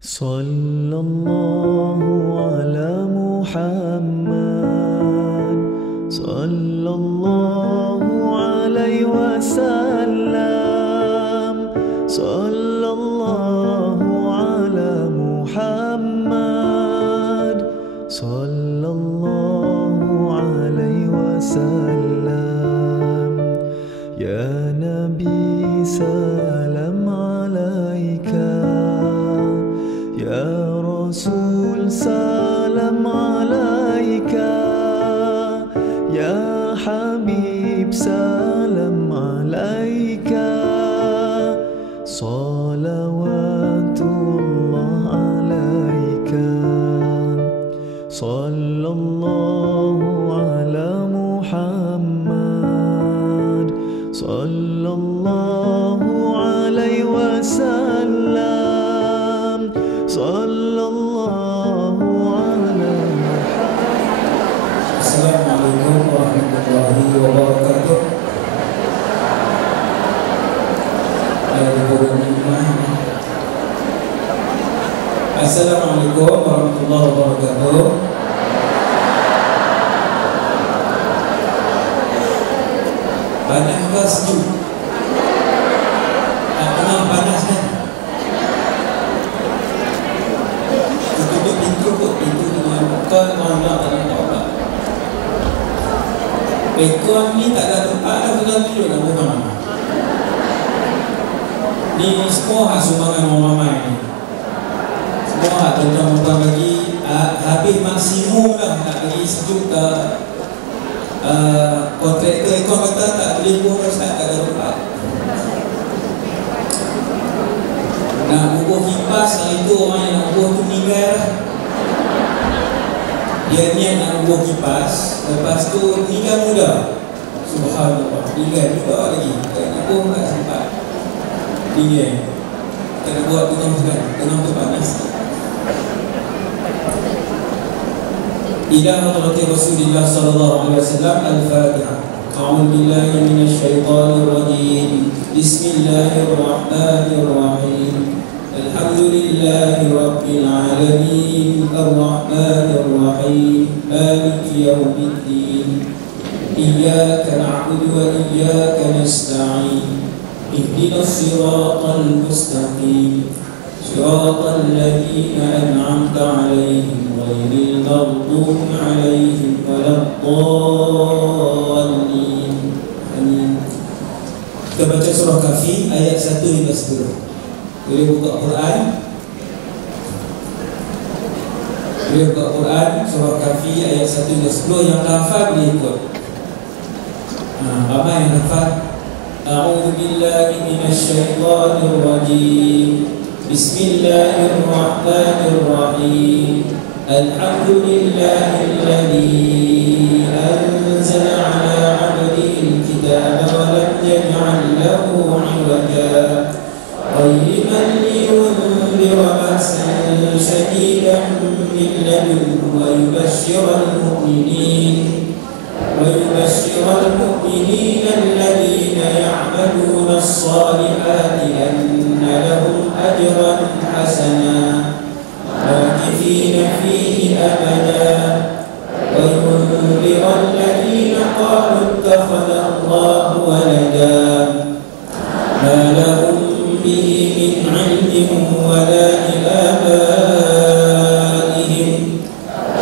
Sallallahu ala Muhammad, sallallahu alaihi wasallam, sallallahu ala Muhammad, sallallahu alaihi wasallam. Ya Nabi salam alaika, ya Rasul salam alaika, ya Habib salam alaika, salawatullah alaika. Sallallahu ala Muhammad, sallallahu alaihi wasallam, sallallahu ala Muhammad. Assalamualaikum warahmatullahi wabarakatuh. Assalamualaikum warahmatullahi wabarakatuh. Panas ke sejuk? Tengah panas kan? Tutup pintu kot, pintu dengan buka, mana tak ada apa. Bekon ni tak ada tempat dah, sudah tidur dah buka mana. Ni semua hak sumbangan orang ramai ni. Semua hak tuan-tuan bagi habis maksimum dah nak bagi sejuk ke kontraktor ekor kata tak boleh buang Ustaz, tak ada tempat. Nak bubuh kipas hari tu orang yang nak bubuh tu meninggal lah. Dia niat nak bubuh kipas, lepas tu meninggal muda. Subhanallah, meninggal muda lagi. Tak nak bubuh tak sempat. Meninggal. Tak nak buat tengah Ustaz, tengah tu panas. إلى حضرة رسول الله صلى الله عليه وسلم. الفاتحة. أعوذ بالله من الشيطان الرجيم. بسم الله الرحمن الرحيم. الحمد لله رب العالمين الرحمن الرحيم مالك يوم الدين إياك نعبد وإياك نستعين اهدنا الصراط المستقيم صراط الذين أنعمت عليهم غير المغضوب عليهم ولا الضالين. Amin. Kita baca surah Kahfi ayat 1 hingga 10. Boleh buka Quran? Boleh buka Quran surah Kahfi ayat 1 hingga 10. Yang hafal boleh ikut. Ramai yang hafal. A'udzu billahi minasyaitonir rajim. Bismillahirrahmanirrahim. Alhamdulillahilladzi anzala 'ala 'abdihi al-kitaba wa lam yaj'al lahu 'iwaja qayyiman liyunzira ba'san shadidan min ladunhu wa yubashshiral mu'minin alladhina ya'maluna as-salihati anna lahum ajran hasana makithina fihi abada wa yunzira alladhina qalu ittakhadha Allahu walada ma lahum bihi min 'ilmin wa la li-abaihim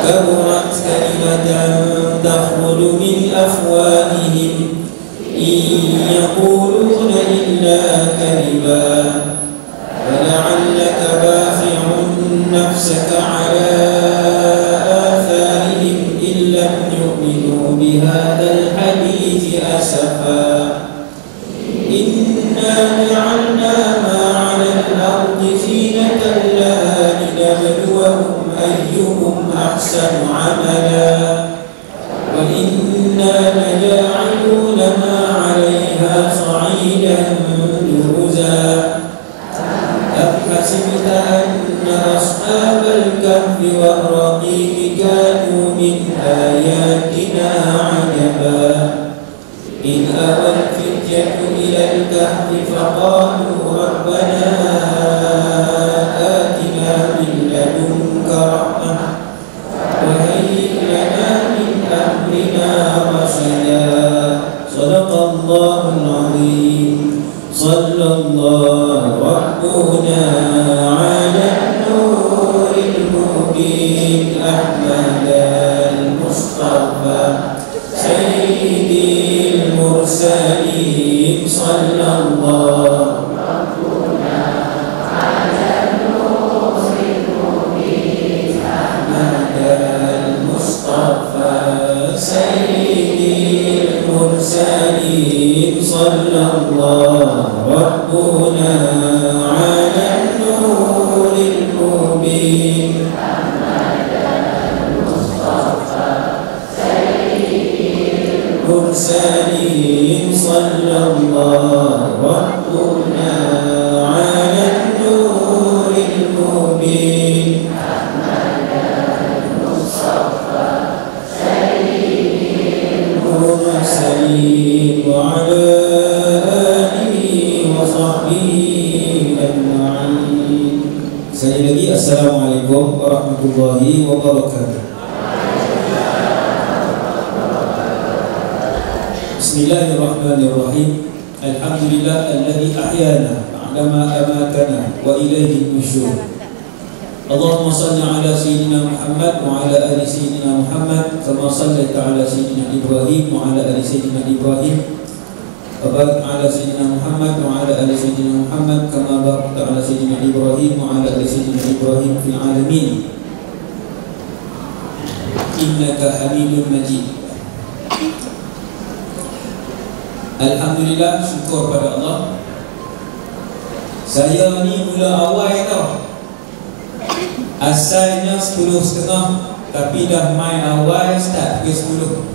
kaburat kalimatan takhruju min afwahihim in yaquluna illa kadhiba فلعلك باخع نفسك على آثارهم إن لم يؤمنوا بهذا الحديث أسفا إنا جعلنا ما على الأرض زينة لها لنبلوهم أيهم أحسن عملا وإنا لجاعلون ما عليها صعيدا جرزا حسبت أن أصحاب الكهف والرقيم كانوا من آياتنا عجبا إذ أوى الفتية إلى الكهف فقالوا ربنا آتنا المرسلين صلى الله صلى الله ربنا على النور المبين المرسلين صلى الله ربنا على النور المبين المرسلين وعلى sekali lagi, Assalamualaikum warahmatullahi wabarakatuh. Bismillahirrahmanirrahim. Alhamdulillah alladzi ahyana ba'dama amatana wa ilaihi nusyur. Allahumma salli ala sayyidina Muhammad wa ala ali sayyidina Muhammad kama sallaita ala sayyidina Ibrahim wa ala ali sayyidina Ibrahim. وبارك على سيدنا محمد وعلى آل سيدنا محمد كما باركت على سيدنا إبراهيم وعلى آل سيدنا إبراهيم في العالمين إنك حميد مجيد. Alhamdulillah, syukur pada Allah. Saya ni mula awal tau. Asalnya 10.30, tapi dah main awal start pukul 10.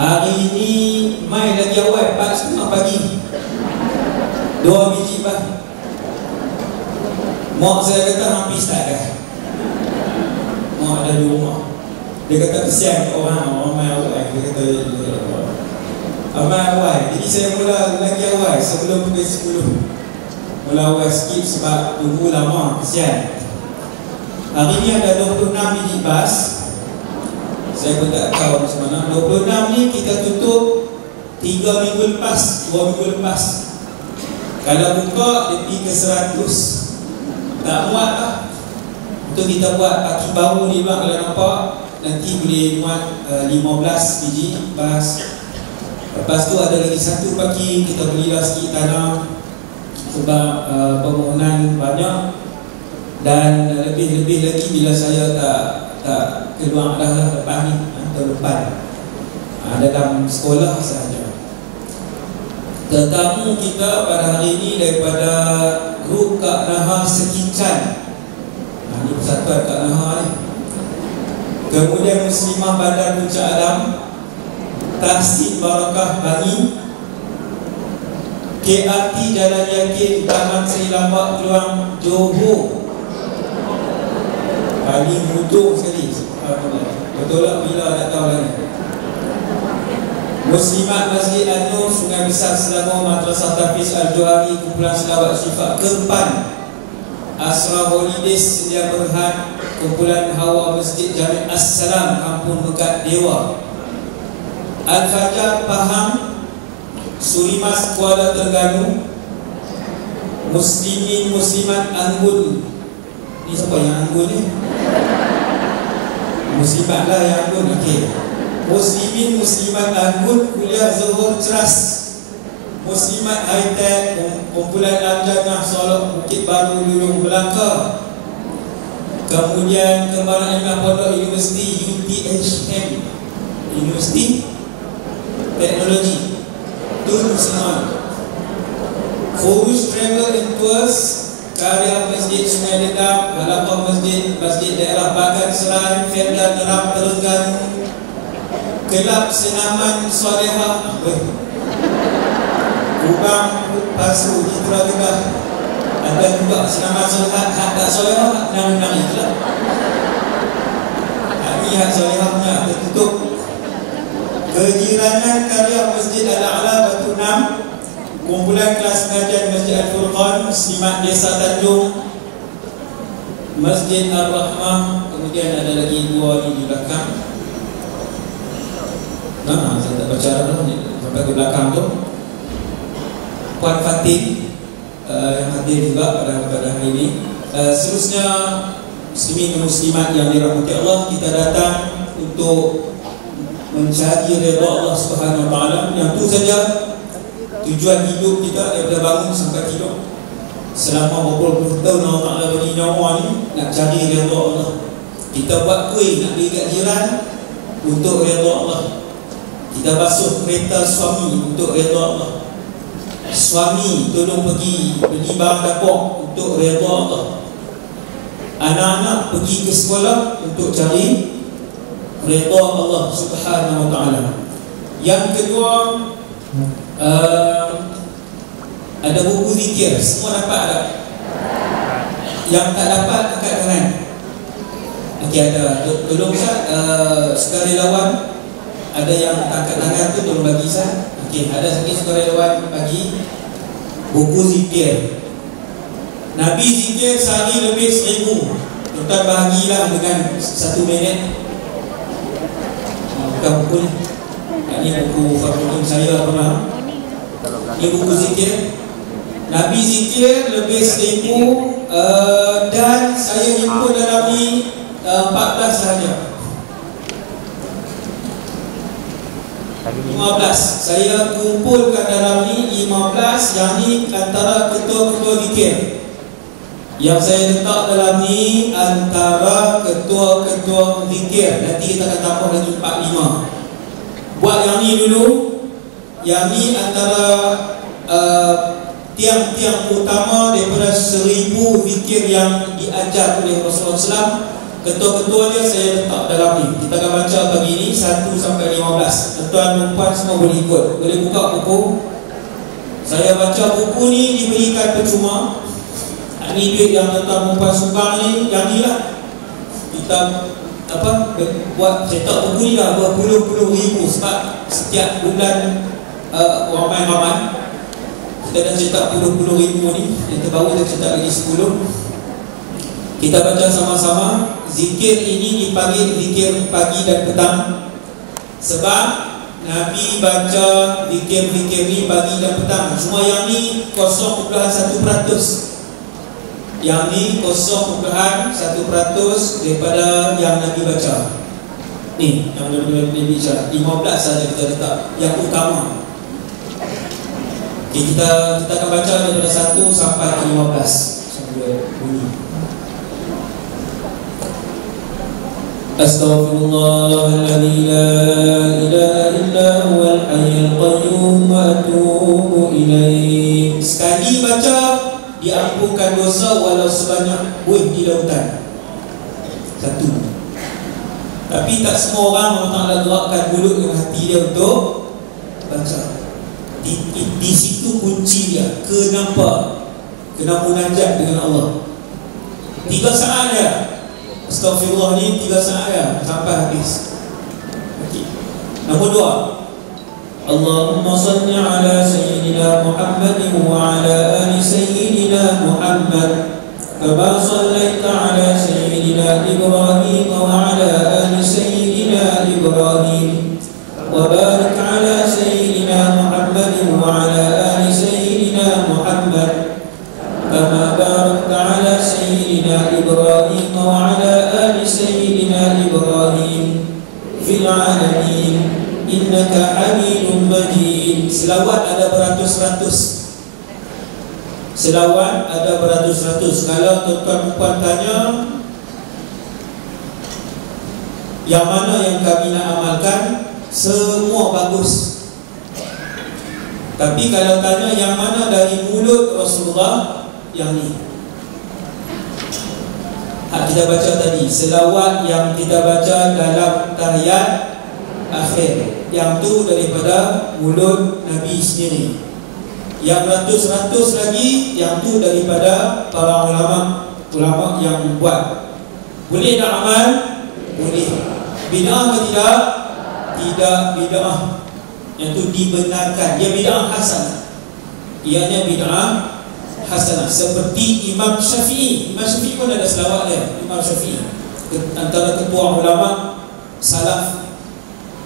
Hari ini main lagi awal 4.30 pagi. 2 biji bah. Mak saya kata hampir start dah. Mak ada di rumah. Dia kata kesian orang main awal. Dia kata main awal. Jadi saya mula lagi awal sebelum pukul 10. Mula awal sikit sebab tunggu lama, kesian. Hari ini ada 26 biji bas. Saya pun tak tahu macam mana. 26 ni kita tutup 3 minggu lepas, 2 minggu lepas. Kalau buka, dia pergi ke 100. Tak muat lah. Untuk kita buat kaki baru ni bang, kalau nampak nanti boleh muat 15 biji bas. Lepas tu ada lagi satu pagi, kita belilah sikit tanah sebab permohonan banyak. Dan lebih-lebih lagi bila saya tak keluar dah lepas ni, tahun depan, dalam sekolah sahaja. Tetamu kita pada hari ini daripada grup Kak Naha Sekincan. Ini persatuan Kak Naha ni. Kemudian Muslimah Bandar Puncak Alam, Tahsin Barakah Bangi, KRT Jalan Yakin Taman Seri Lambak Keluang Johor. Paling hujung sekali. Betul tak? Bila tak tahu lagi. Muslimat Masjid An-Nur Sungai Besar Selangor, Madrasah Tafiz Al-Johari, Kumpulan Selawat Syifa Kerpan, Asra Holidays Sedia Berhad, Kumpulan Hawa Masjid Jami' As-Salam Kampung Megat Dewa, Al-Fajar Pahang, Surimas Kuala Terengganu, Muslimin Muslimat Anggun. Ni siapa yang Anggun ni? Muslimat lah yang Anggun. Okey. Muslimin Muslimat Anggun, Kuliah Zuhur Ceras, Muslimat High-Tech, Kumpulan Al-Jannah Solok Bukit Baru Lulung Melaka. Kemudian Kembaran Ilmiah Pondok Universiti UTHM, Universiti Teknologi Tun Semua. Khuruj Travel and Tours, Karya Masjid Sungai Dedap, Halaqah Masjid Daerah Bagan Serai, Ferda Nerap Terengganu, Kelab Senaman Solehah, Kubang Pasu Citra Gebah. Ada juga Senaman Solehah, hak tak Solehah, nak iklan. Ini hak Solehah punya, tertutup. Kejiranan Karya Masjid Al-A'la Batu 6, Kumpulan Kelas Pengajian Masjid Al-Furqan, Simat Desa Tanjung, Masjid Ar-Rahmah. Kemudian ada lagi dua ni di belakang. Saya tak baca dah sampai ke belakang tu. Puan Fatin yang hadir juga pada hari ini. Seterusnya muslimin dan muslimat yang dirahmati Allah, kita datang untuk mencari redha Allah Subhanahu Wa Taala. Yang tu saja tujuan hidup kita daripada bangun sampai tidur. Selama berpuluh-puluh tahun Allah Ta'ala bagi nyawa ni, nak cari redha Allah. Kita buat kuih nak beri kat jiran untuk redha Allah. Kita basuh kereta suami untuk redha Allah. Suami tolong pergi beli barang dapur untuk redha Allah. Anak-anak pergi ke sekolah untuk cari redha Allah Subhanahu Wa Taala. Yang kedua, ada buku zikir. Semua dapat tak? Yang tak dapat angkat tangan. Okey, ada. Tolong Ustaz, sukarelawan ada yang angkat tangan tu tolong bagi Ustaz. Okey, ada sikit sukarelawan bagi buku zikir. Nabi zikir sehari lebih 1000. Tuan bahagilah dengan 1 minit. Bukan buku ni. Ini buku fakultum saya pernah. Ini buku zikir. Nabi zikir lebih 1000 dan saya himpun dalam ni 14 sahaja. 15. Saya kumpulkan dalam ni 15. Yang ni antara ketua-ketua zikir yang saya letak dalam ni, antara ketua-ketua zikir. Nanti kita akan tambah lagi 4-5. Buat yang ni dulu. Yang ni antara tiang-tiang utama daripada 1000 zikir yang diajar oleh Rasulullah SAW. Ketua-ketua dia saya letak dalam ni. Kita akan baca pagi ni 1 sampai 15. Tuan perempuan semua boleh ikut. Boleh buka buku. Saya baca buku ni diberikan percuma. Ini duit yang tuan perempuan sumbang ni. Yang ni lah kita buat cetak buku ni lah berpuluh-puluh ribu. Sebab setiap bulan ramai-ramai kita dah cetak puluh-puluh ribu ni. Yang terbaru kita cetak lagi 10. Kita baca sama-sama. Zikir ini dipanggil zikir pagi dan petang sebab Nabi baca zikir-zikir ni pagi dan petang. Cuma yang ni 0.1%. Yang ni 0.1% daripada yang Nabi baca. Ni yang Nabi baca 15 saja kita letak yang utama. Okay, kita akan baca daripada 1 sampai 15 sampai bunyi. Astaghfirullahaladzim la ilaha illa huwal hayyul qayyum wa atubu ilaih. Sekali baca diampunkan dosa walau sebanyak buih di lautan. 1. Tapi tak semua orang Allah Ta'ala gerakkan mulut dan hati dia untuk baca. Di situ kunci dia. Kenapa? Kena munajat dengan Allah. 3 saat dia. Astaghfirullah ni 3 saat ya, sampai habis. Okay. Nombor 2, Allahumma salli ala Sayyidina Muhammad wa ala ali Sayyidina Muhammad kama sallaita ala Sayyidina Ibrahim wa ala ali Sayyidina Ibrahim wa barik ala Sayyidina Muhammad wa ala ali Sayyidina Muhammad kama barakta ala Sayyidina Ibrahim wa ala Sayyidina Ibrahim fil alamin innaka Hamidum Majid. Selawat ada beratus-ratus. Selawat ada beratus-ratus. Kalau tuan-tuan puan tanya yang mana yang kami nak amalkan, semua bagus. Tapi kalau tanya yang mana dari mulut Rasulullah, yang ni kita baca tadi, selawat yang kita baca dalam tahiyat akhir, yang tu daripada mulut Nabi sendiri. Yang ratus-ratus lagi, yang tu daripada para ulama yang buat. Boleh tak amal? Boleh. Bid'ah ke tidak? Tidak bid'ah. Yang tu dibenarkan. Dia bid'ah hasanah. Ianya bid'ah hasanah. Seperti Imam Syafi'i. Imam Syafi'i pun ada selawat dia. Imam Syafi'i antara ketua ulama salaf.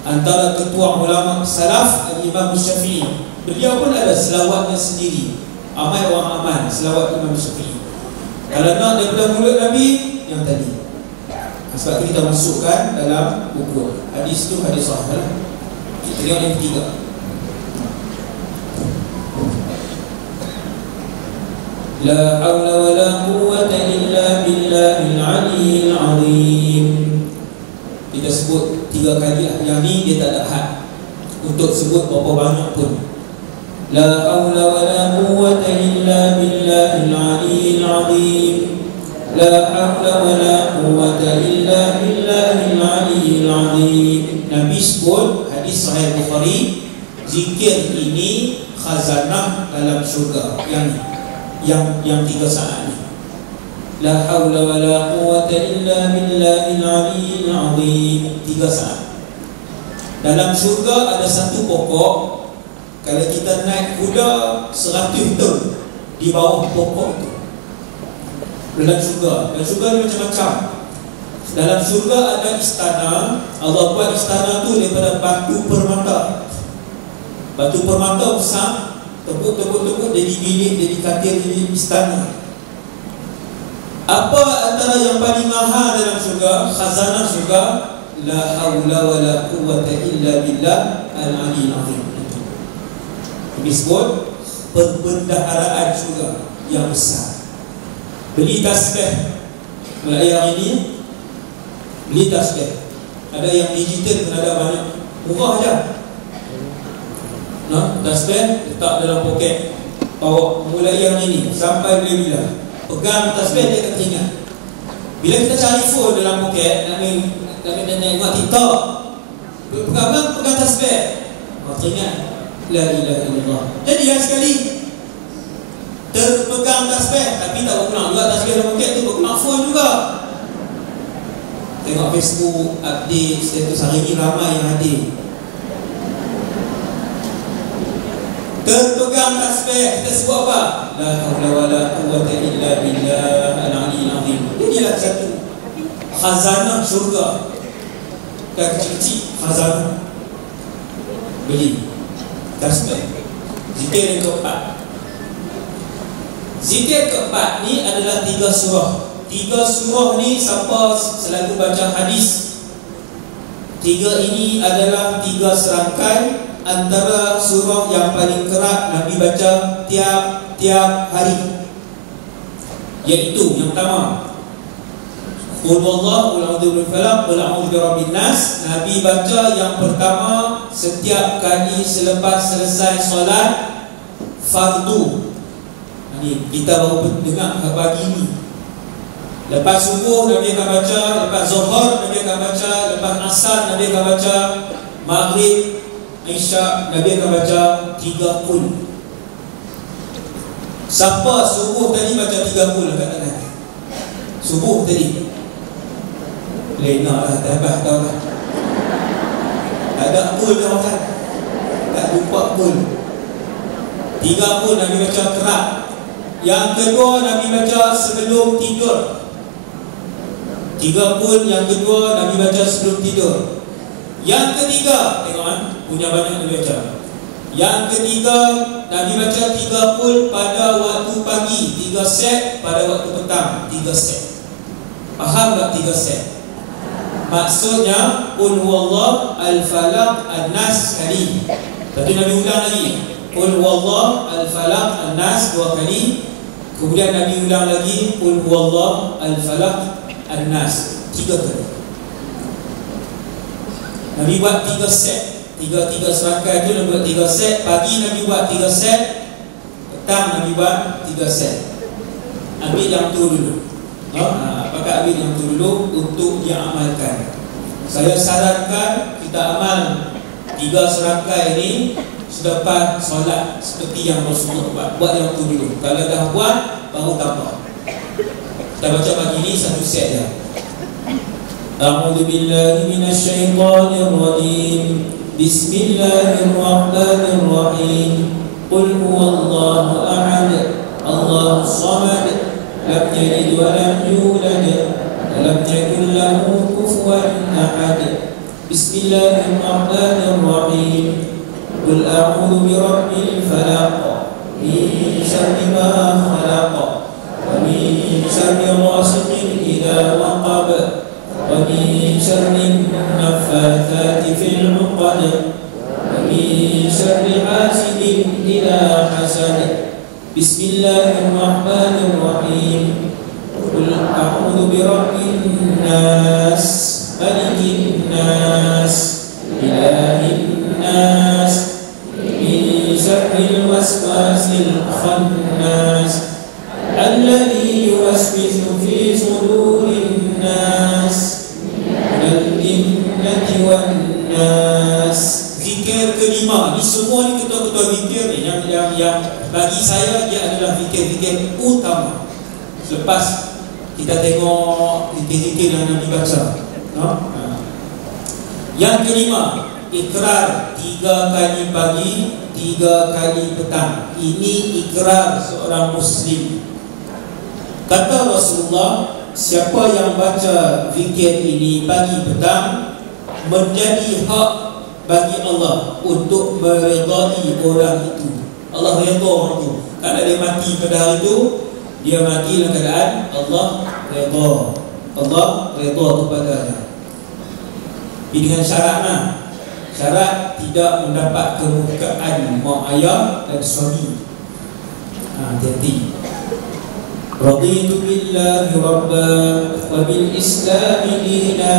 Antara ketua ulama salaf Imam Syafi'i. Beliau pun ada selawatnya sendiri. Amai orang aman selawat Imam Syafi'i. Kalau nak daripada mulut Nabi, yang tadi Sebab itu kita masukkan dalam buku. Hadis itu hadis sahih. Kita tengok yang ketiga. La haula wa la quwwata illa billahil aliyyil azim. Kita sebut 3 kali. Yang ni dia tak ada had untuk sebut berapa banyak pun. La haula wa la quwwata illa billahil aliyyil azim. La haula wa la quwwata illa billahil aliyyil azim. Nabi sebut hadis sahih Bukhari, zikir ini khazanah dalam syurga. Yang 3 saat ni. La haula wa la quwwata illa billahil aliyyil azim. 3 saat. Dalam syurga ada satu pokok. Kalau kita naik kuda 100 ton di bawah pokok itu. Dalam syurga ni macam-macam. Dalam syurga ada istana. Allah buat istana tu daripada batu permata. Batu permata besar, tepuk-tepuk jadi bilik, jadi katil, jadi istana. Apa antara yang paling mahal dalam syurga, khazanah syurga? La haula wa la quwwata illa billah al-aliyyil azim. Disebut perbendaharaan syurga yang besar. Beli tasbih mulai hari ini, beli tasbih. Ada yang digital pun ada banyak, murah je. Tasbih letak dalam poket, bawa mulai yang ini sampai bila-bila. Pegang tasbih dia akan teringat. Bila kita cari phone dalam poket, nak tengok TikTok, pegang tasbih, teringat la ilaha illallah. Jadi yang sekali terpegang tasbih tapi tak berkenaan juga tasbih dalam poket tu, berkenaan phone juga. Tengok Facebook, update status hari ni ramai yang hadir. Terpegang tasbih, kita sebut apa? La haula wa la quwwata illa billah al-aliyyil azim. Inilah satu khazanah syurga. Dan kecil-kecil khazanah. Beli tasbih. Zikir yang keempat. Zikir keempat ni adalah 3 surah. 3 surah ni siapa selalu baca hadis, 3 ini adalah 3 serangkai antara surah yang paling kerap Nabi baca tiap hari. Iaitu yang pertama, Qul huwallahu qul a'udzu birabbil falaq qul a'udzu birabbin nas. Nabi baca yang pertama setiap kali selepas selesai solat fardu. Ini kita baru dengar pagi ni. Lepas subuh Nabi akan baca, lepas zuhur Nabi akan baca, lepas asar Nabi akan baca, maghrib, isyak Nabi akan baca 3 qul. Siapa subuh tadi baca 3 qul kat tangan? Subuh tadi. Lena lah, tabah tau lah. Tak ada qul dah kan? Tak lupa qul. 3 qul Nabi baca kerap. Yang kedua Nabi baca sebelum tidur. 3 qul yang kedua Nabi baca sebelum tidur. Yang ketiga, tengok kan, punya banyak Nabi baca. Yang ketiga Nabi baca 3 qul pada waktu pagi, 3 set pada waktu petang, 3 set. Faham tak 3 set? Maksudnya qul huwallahu al-falaq an-nas sekali. Tapi Nabi ulang lagi. Qul huwallahu al-falaq an-nas 2 kali. Kemudian Nabi ulang lagi qul huwallahu al-falaq an-nas 3 kali. Nabi buat 3 set. 3 serangkai tu Nabi buat 3 set. Pagi Nabi buat 3 set. Petang Nabi buat 3 set. Ambil yang tu dulu. Apakah ambil yang tu dulu untuk diamalkan. Saya sarankan kita amal 3 serangkai ini selepas solat seperti yang Rasulullah buat. Buat yang tu dulu. Kalau dah buat, baru tambah. Kita baca pagi ni 1 set je. A'udzu billahi minasy syaithanir rajim. Bismillahirrahmanirrahim. Qul huwallahu ahad, Allahus samad, lam yalid wa lam yulad, wa lam yakul lahu kufuwan ahad. Bismillahirrahmanirrahim. Qul a'udzu birabbil falaq, min syarri ma khalaq, wa min syarri ghasiqin idza waqab, ومن شر النفاثات في العقد ومن شر حاسد إذا حسد بسم الله الرحمن الرحيم قل أعوذ برب الناس ملك الناس إله الناس من شر الوسواس الخناس الذي يوسوس في صدور الناس من الجنة والناس. Zikir kelima, ini semua ni ketua-ketua zikir ni yang bagi saya dia adalah zikir-zikir utama. Selepas kita tengok zikir-zikir yang Nabi baca, no? Yang kelima, ikrar 3 kali pagi, 3 kali petang. Ini ikrar seorang Muslim. Kata Rasulullah, siapa yang baca zikir ini pagi petang, menjadi hak bagi Allah untuk meredai orang itu. Allah redha orang itu. Kalau dia mati pada hari itu, dia mati dalam keadaan Allah redha. Allah redha kepadanya. Ini dengan syaratnya, syarat tidak mendapat kemurkaan mak ayah dan suami. Hati-hati. Raditu billahi rabba wa bil islami dina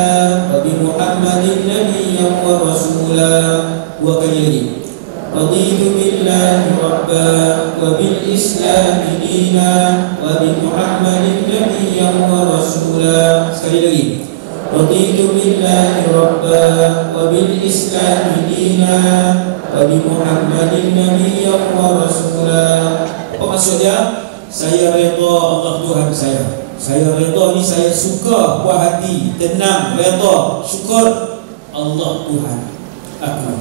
wa bi Muhammadin nabiyyan wa rasula wa kali. Raditu billahi rabba wa bil islami dina wa bi Muhammadin nabiyyan wa rasula. Sekali lagi. Raditu billahi rabba wa bil islami dina wa bi Muhammadin nabiyyan wa rasula. Apa maksudnya? Saya redha Allah Tuhan saya. Saya redha ni saya suka, puas hati, tenang, redha, syukur Allah Tuhan aku.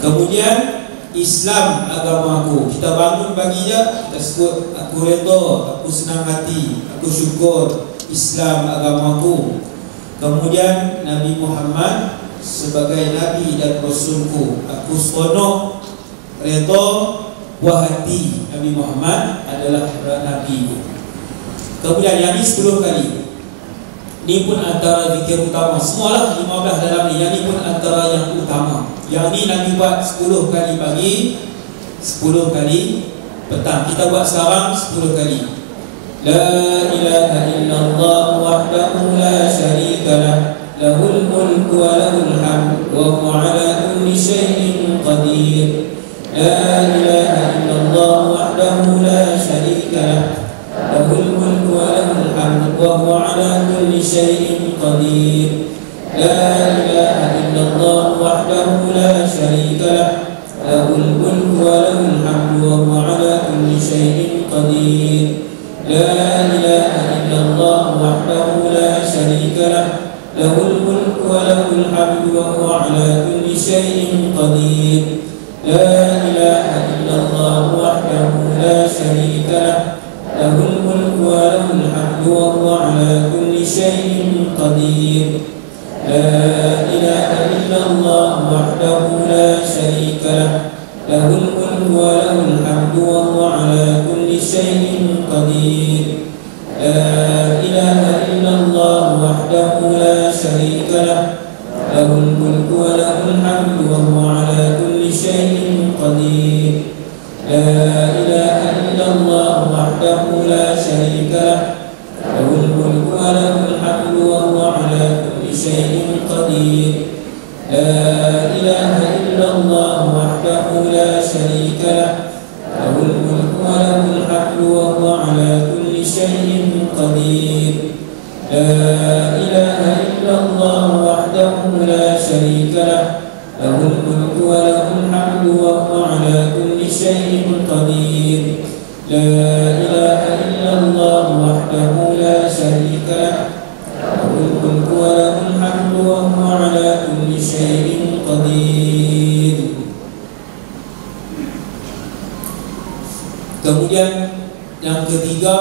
Kemudian Islam agama aku. Kita bangun pagi je, kita sebut aku redha, aku senang hati, aku syukur Islam agama aku. Kemudian Nabi Muhammad sebagai Nabi dan Rasulku, aku seronok, redha, puas hati Nabi Muhammad adalah Nabi. Kemudian yang ini 10 kali. Ini pun antara zikir utama. Semualah 15 dalam ni. Yang ini pun antara yang utama. Yang ini Nabi buat 10 kali pagi, 10 kali petang. Kita buat sekarang 10 kali. La ilaha illallah wahdahu la syarika lah, lahul mulku wa lahul hamd wa huwa ala kulli syai'in qadir. La ilaha illallah wahdahu la syarika lah, lahul mulku wa lahul hamd wa huwa ala kulli syai'in qadir. La ilaha illallah wahdahu la syarika lah, lahul mulku wa lahul hamd wa huwa ala kulli syai'in qadir. La ilaha illallah wahdahu la syarika lah, lahul mulku wa lahul hamd wa huwa ala kulli syai'in qadir. La ilaha illallah wahdahu la syarika lah, lahul mulku wa lahul hamd wa huwa ala kulli syai'in qadir. La ilaha illallah wahdahu la syarika lah, lahul mulku wa lahul hamd wa huwa ala kulli syai'in qadir. La ilaha illallah wahdahu la syarika lah, lahul mulku wa lahul hamd wa huwa ala kulli syai'in qadir. La ilaha illallah wahdahu la syarika lah, lahul mulku wa lahul hamd wa huwa ala kulli syai'in qadir. La ilaha illallah wahdahu la syarika lah, lahul mulku wa lahul hamd wa huwa ala kulli syai'in qadir. La ilaha illallah wahdahu la syarika lah, lahul mulku wa lahul hamd wa huwa ala kulli syai'in qadir. La ilaha illallah wahdahu la syarika lah, lahul mulku wa lahul hamd wa huwa ala kulli syai'in qadir. Kemudian yang ketiga,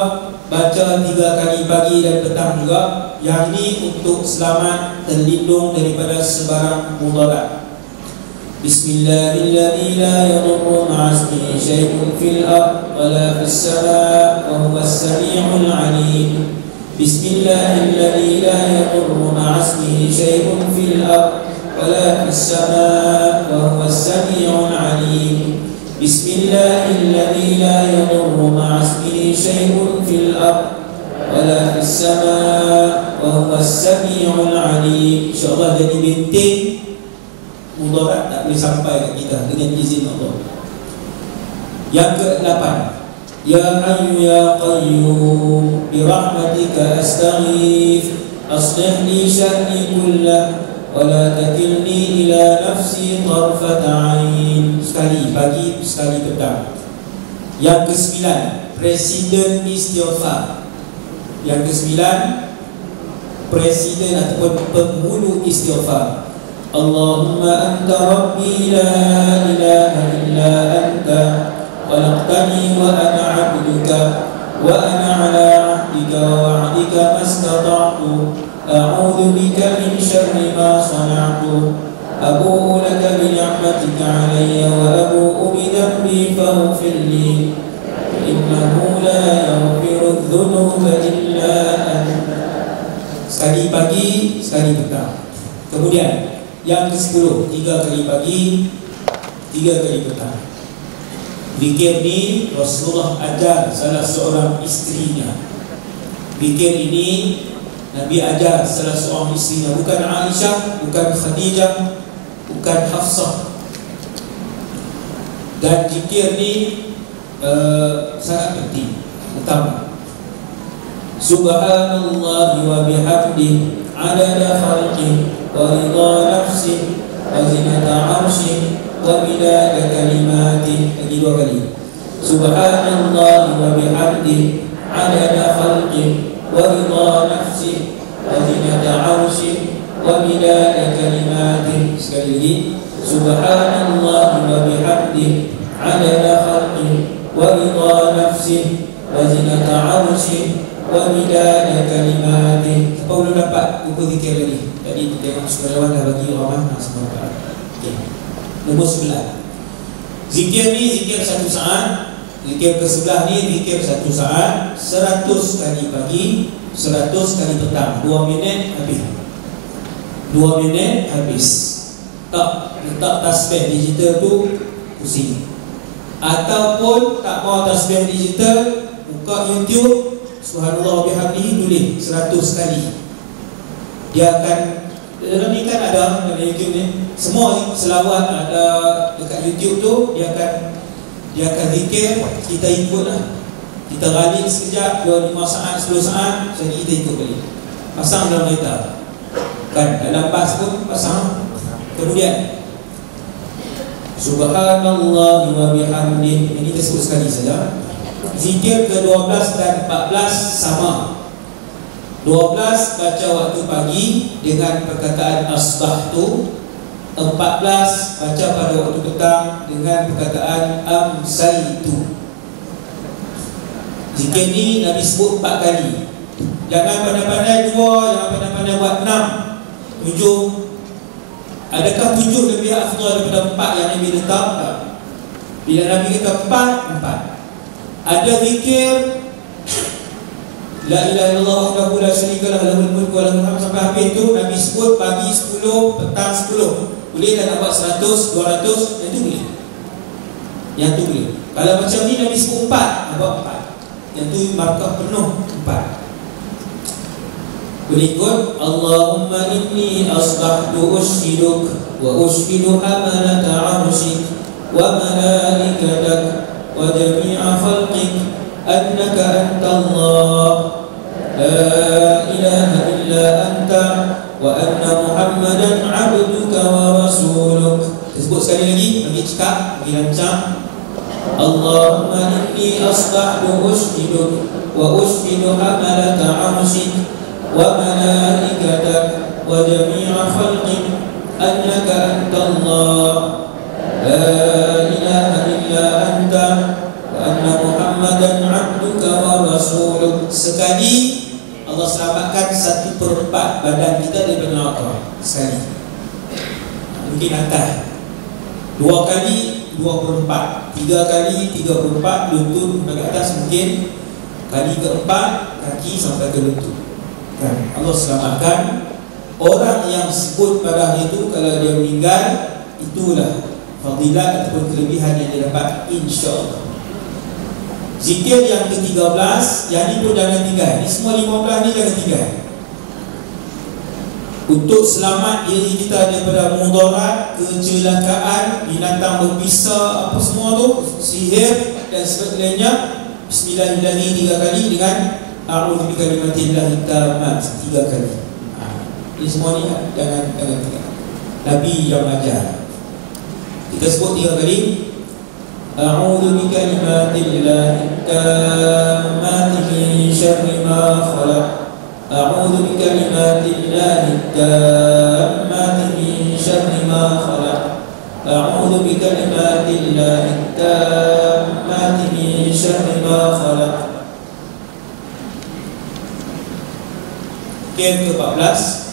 baca 3 kali pagi dan petang juga. Yang ini untuk selamat terlindung daripada sebarang mudarat. Bismillahirrahmanirrahim. La yadurru ma'asmihi syai'un fil ardh wa la fis sama' wa huwas sami'ul 'alim. Bismillahilladzi la yadurru ma'asmihi syai'un fil ardh wala fis sama' wa huwas sami'ul 'alim. Bismillahilladzi la yadurru ma'asmihi syai'un fil ardh wala fis sama' wa huwas sami'ul 'alim. InsyaAllah jadi benteng mudarat tak boleh sampai ke kita dengan izin Allah. Yang ke-8, Ya Hayyu Ya Qayyum bi rahmatika astaghith aslih li sya'ni kullah wa la takilni ila nafsi tarfata 'ain. Sekali pagi, sekali petang. Yang ke-9, Presiden Istighfar. Yang ke-9, Presiden ataupun penghulu istighfar. Allahumma anta rabbi la ilaha illa anta khalaqtani wa ana 'abduka wa ana 'ala 'ahdika wa wa'dika mastata'tu a'udzu bika min syarri ma sana'tu abu'u laka bi ni'matika 'alayya wa abu'u bi dhanbi faghfir li innahu la yaghfiru dhunuba illa anta. Sekali pagi, sekali petang. Kemudian yang ke-10, 3 kali pagi, 3 kali petang. Zikir ni Rasulullah ajar salah seorang isterinya. Zikir ini Nabi ajar salah seorang isterinya, bukan Aisyah, bukan Khadijah, bukan Hafsah. Dan zikir ni sangat penting, utama. Subhanallah wa bihamdihi adada khalqihi wa ridha nafsihi wa zinata 'arsyihi wa midada kalimatihi. Lagi 2 kali. Subhanallah wa bihamdihi adada khalqihi wa ridha nafsihi wa zinata 'arsyihi wa midada kalimatihi. Sekali lagi. Subhanallah wa bihamdihi adada khalqihi wa ridha nafsihi wa zinata 'arsyihi wa midada kalimatihi. Apa belum dapat buku zikir lagi? Tadi kita tengok sukarelawan dah bagi orang semua. Okey. Nombor 9. Zikir ni zikir 1 saat. Zikir ke-11 ni zikir 1 saat, 100 kali pagi, 100 kali petang. 2 minit habis. 2 minit habis. Tak letak tasbih digital tu pusing. Ataupun tak mau tasbih digital, buka YouTube, subhanallah bihamdihi, tulis 100 kali. Dia akan, dalam ni kan ada dalam YouTube ni, semua selawat ada dekat YouTube tu, dia akan zikir, kita ikutlah. Kita balik sekejap, 2-5 saat, 10 saat, jadi kita ikut balik. Pasang dalam kereta. Kan dalam bas pun pasang. Kemudian subhanallah wa bihamdihi, ini kita sebut sekali saja. Zikir ke-12 dan 14 sama. 12 baca waktu pagi dengan perkataan asbahtu. 14 baca pada waktu petang dengan perkataan amsaitu. Zikir ni Nabi sebut 4 kali. Jangan pandai-pandai 2, jangan pandai-pandai buat 6, 7. Adakah 7 lebih afdal daripada 4 yang Nabi letak? Tak. Bila Nabi kata 4. Ada zikir la ilaha illallah wahdahu la syarika lahu lahul mulku wa lahul hamdu sampai habis tu Nabi sebut pagi 10, petang 10. Boleh dah nak buat 100, 200, yang tu boleh. Yang tu boleh. Kalau macam ni Nabi sebut 4, buat 4. Yang tu markah penuh 4. Berikut Allahumma inni asbahtu ushhiduk wa ushhidu amanata 'arsyik wa malaikatak wa jami'a khalqik annaka antallah la ilaha illa anta wa anna Muhammadan 'abduka wa rasuluk. Sebut sekali lagi, bagi cakap, bagi rancang. Allahumma inni asbahtu ushhiduk wa ushhidu amanata 'arsyik wa malaikatak wa jami'a khalqik annaka antallah la ilaha illa anta wa anna Muhammadan 'abduka wa rasuluk. Sekali Allah selamatkan 1/4 badan kita daripada neraka. Sekali. Mungkin atas 2 kali 24, 3 kali 34, lutut sampai ke atas, mungkin kali keempat kaki sampai ke lutut. Allah selamatkan. Orang yang sebut pada hari itu kalau dia meninggal, itulah fadilat ataupun kelebihan yang dia dapat, insya-Allah. Zikir yang ke-13, yang ni pun jangan tinggal. Ni semua 15 ni jangan tinggal. Untuk selamat diri kita daripada mudarat, kecelakaan, binatang berbisa, apa semua tu, sihir dan sebagainya, bismillahirrahmanirrahim 3 kali dengan a'udzu bikalimatillahi tammat 3 kali. Ini semua ni jangan tinggal. Nabi yang ajar. Kita sebut 3 kali. A'udzu bikalimatillahi tammati min syarri ma khalaq. A'udzu bikalimatillahi tammati min syarri ma khalaq. A'udzu bikalimatillahi tammati min syarri ma khalaq. Ke-14.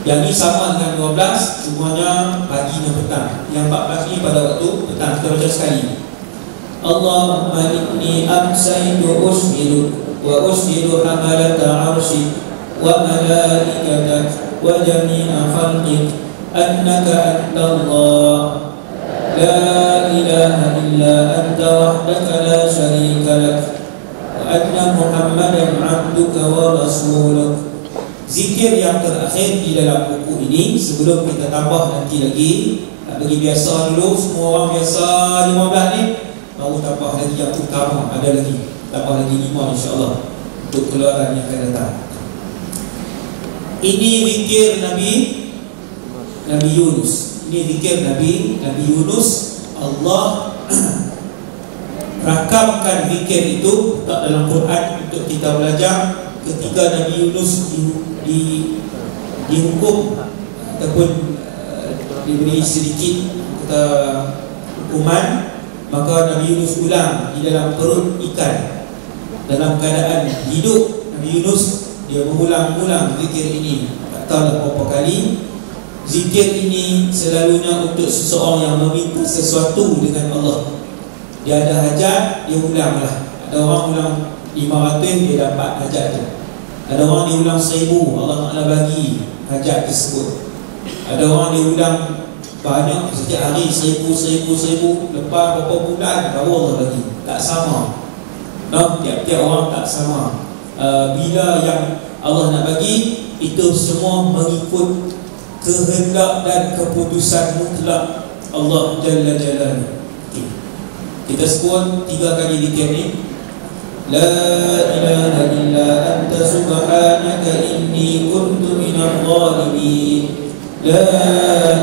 Yang ni sama dengan 12, semuanya pagi dan petang. Yang 14 ni pada waktu petang. Kita baca sekali. Allahumma inni amsaytu ushidu wa ushidu hamalata arshi wa malaikatak wa jami'a khalqik annaka antallah la ilaha illa anta wahdaka la syarika lak wa anna muhammadan abduka wa rasuluk. Zikir yang terakhir di dalam buku ini, sebelum kita tambah nanti lagi, nak bagi biasa dulu, semua orang biasa 15 ni, baru tambah lagi yang utama, ada lagi, tambah lagi 5 insya-Allah untuk keluaran yang akan datang. Ini zikir Nabi Yunus. Ini zikir Nabi Yunus. Allah rakamkan zikir itu tak dalam Quran untuk kita belajar ketika Nabi Yunus dihukum ataupun diberi sedikit hukuman, maka Nabi Yunus ulang di dalam perut ikan dalam keadaan hidup. Nabi Yunus dia mengulang-ulang zikir ini tak tahu berapa kali. Zikir ini selalunya untuk seseorang yang meminta sesuatu dengan Allah. Dia ada hajat, dia ulanglah. Ada orang ulang 500, dia dapat hajat tu. Ada orang dia ulang 1000, Allah Ta'ala bagi hajat tersebut. Ada orang dia ulang banyak, setiap hari 1000, lepas berapa bulan baru Allah bagi. Tak sama. Tiap-tiap orang tak sama. Bila yang Allah nak bagi, itu semua mengikut kehendak dan keputusan mutlak Allah Jalla Jalaluhu. Kita sebut 3 kali zikir ni. La ilaha illa anta subhanaka inni kuntu minadh dhalimin. La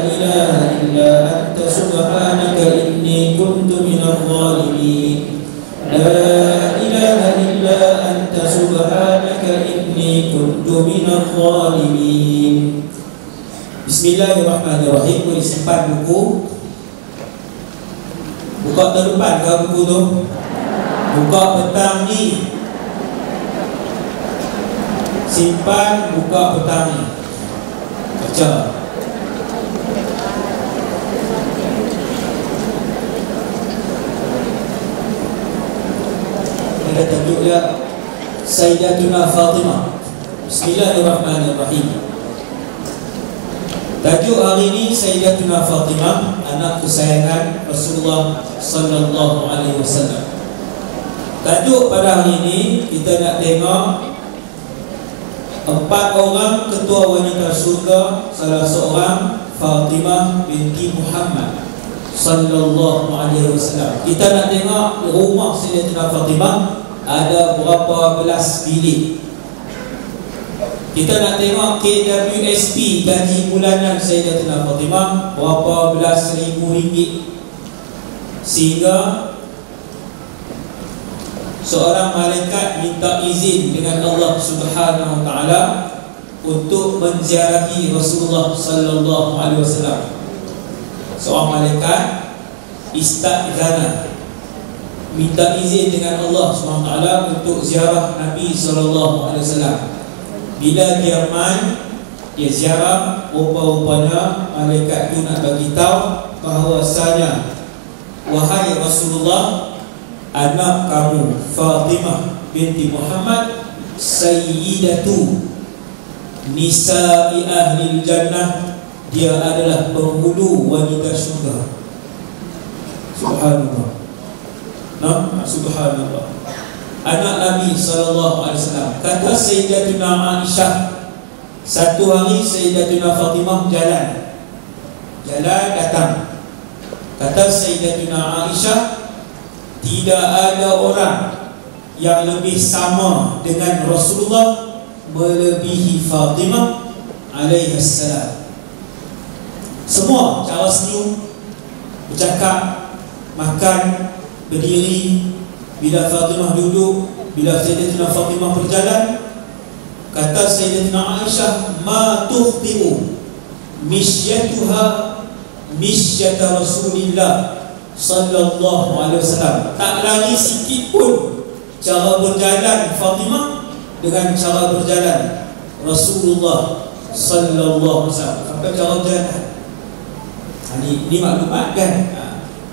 ilaha illa anta subhanaka inni kuntu minadh dhalimin. La ilaha illa anta subhanaka inni kuntu minadh dhalimin. Bismillahirrahmanirrahim. Boleh simpan buku. Buka tahun depan ke buku tu? Buka petang ni. Simpan, buka petang ni. Baca. Ada tajuk dia Sayyidatuna Fatimah. Bismillahirrahmanirrahim. Tajuk hari ini Sayyidatuna Fatimah, anak kesayangan Rasulullah sallallahu alaihi wasallam. Tajuk pada hari ini kita nak tengok 4 orang ketua wanita surga. Salah seorang Fatimah binti Muhammad sallallahu alaihi wasallam. Kita nak tengok rumah Sayyidatuna Fatimah ada berapa belas bilik. Kita nak tengok KWSP, gaji bulanan Sayyidatuna Fatimah berapa belas ribu ringgit. Sehingga seorang malaikat minta izin dengan Allah Subhanahu wa taala untuk menziarahi Rasulullah sallallahu alaihi wasallam. Seorang malaikat istadzana, minta izin dengan Allah Subhanahu wa taala untuk ziarah Nabi sallallahu alaihi wasallam. Bila dia mai, dia ziarah, rupa-rupanya malaikat itu nak bagi tahu bahawasanya, wahai Rasulullah, anak kamu Fatimah binti Muhammad sayyidatu nisa'i ahli jannah, dia adalah penghulu wanita syurga. Subhanallah. Nah, subhanallah. Anak Nabi SAW. Kata Sayyidatuna Aisyah, satu hari Sayyidatuna Fatimah jalan datang. Kata Sayyidatuna Aisyah, tidak ada orang yang lebih sama dengan Rasulullah melebihi Fatimah alaihissalam. Semua cara senyum, bercakap, makan, berdiri, bila Fatimah duduk, bila Sayyidatina Fatimah berjalan. Kata Sayyidatina Aisyah, ma tukhti'u misyatuha misyata Rasulillah sallallahu alaihi wasallam. Tak lari sikit pun cara berjalan Fatimah dengan cara berjalan Rasulullah sallallahu alaihi wasallam. Sampai cara berjalan. Ini maklumat kan?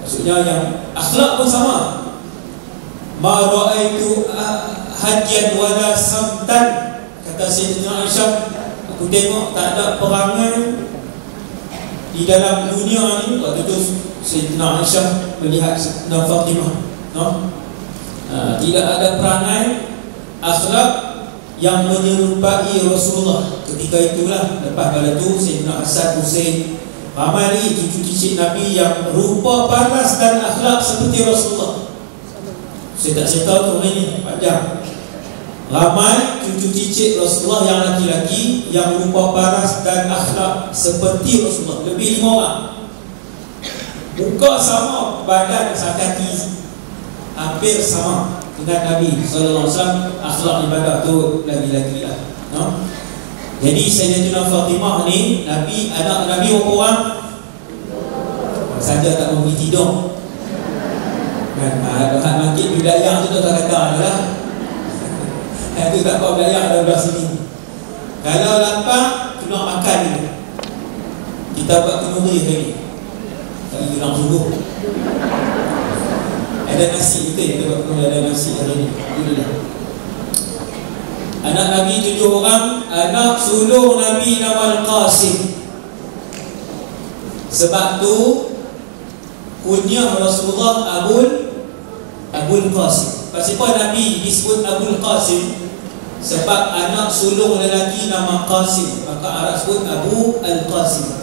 Maksudnya yang akhlak pun sama. Ma ra'aitu hadiyan wala samtan. Kata Sayyidatina Aisyah, aku tengok tak ada perangai di dalam dunia ni. Waktu tu Sayyidatina Aisyah melihat Sayyidatina Fatimah, no? Tidak ada perangai akhlak yang menyerupai Rasulullah. Ketika itulah, lepas pada tu Sayyidina Hasan, Husain, ramai lagi cucu cicit Nabi yang rupa paras dan akhlak seperti Rasulullah. Saya tak cerita tu ini panjang. Ramai cucu cicit Rasulullah yang laki-laki yang rupa paras dan akhlak seperti Rasulullah. Lebih 5 orang. Muka sama, badan sakati, hampir sama dengan Nabi sallallahu alaihi wasallam. Akhlak ibadah tu lagi-lagi lah, no? Jadi Sayyidatina Fatimah ni, Nabi, anak Nabi berapa orang? Saja tak mau pergi tidur kan? Hak makin budaya tu tak kata lah. Itu tak apa budaya ada belah sini. Kalau lapar, kena makan dulu. Kita buat kenduri hari ni. Tak hilang subuh. Ada nasi betul, kita buat kenduri, ada nasi hari ni. Alhamdulillah. Anak Nabi 7 orang. Anak sulung Nabi nama Al-Qasim. Sebab tu kunyah Rasulullah Abul Qasim. Pasal apa Nabi disebut Abul Qasim? Sebab anak sulung lelaki nama Qasim, maka Arab sebut Abu Al-Qasim.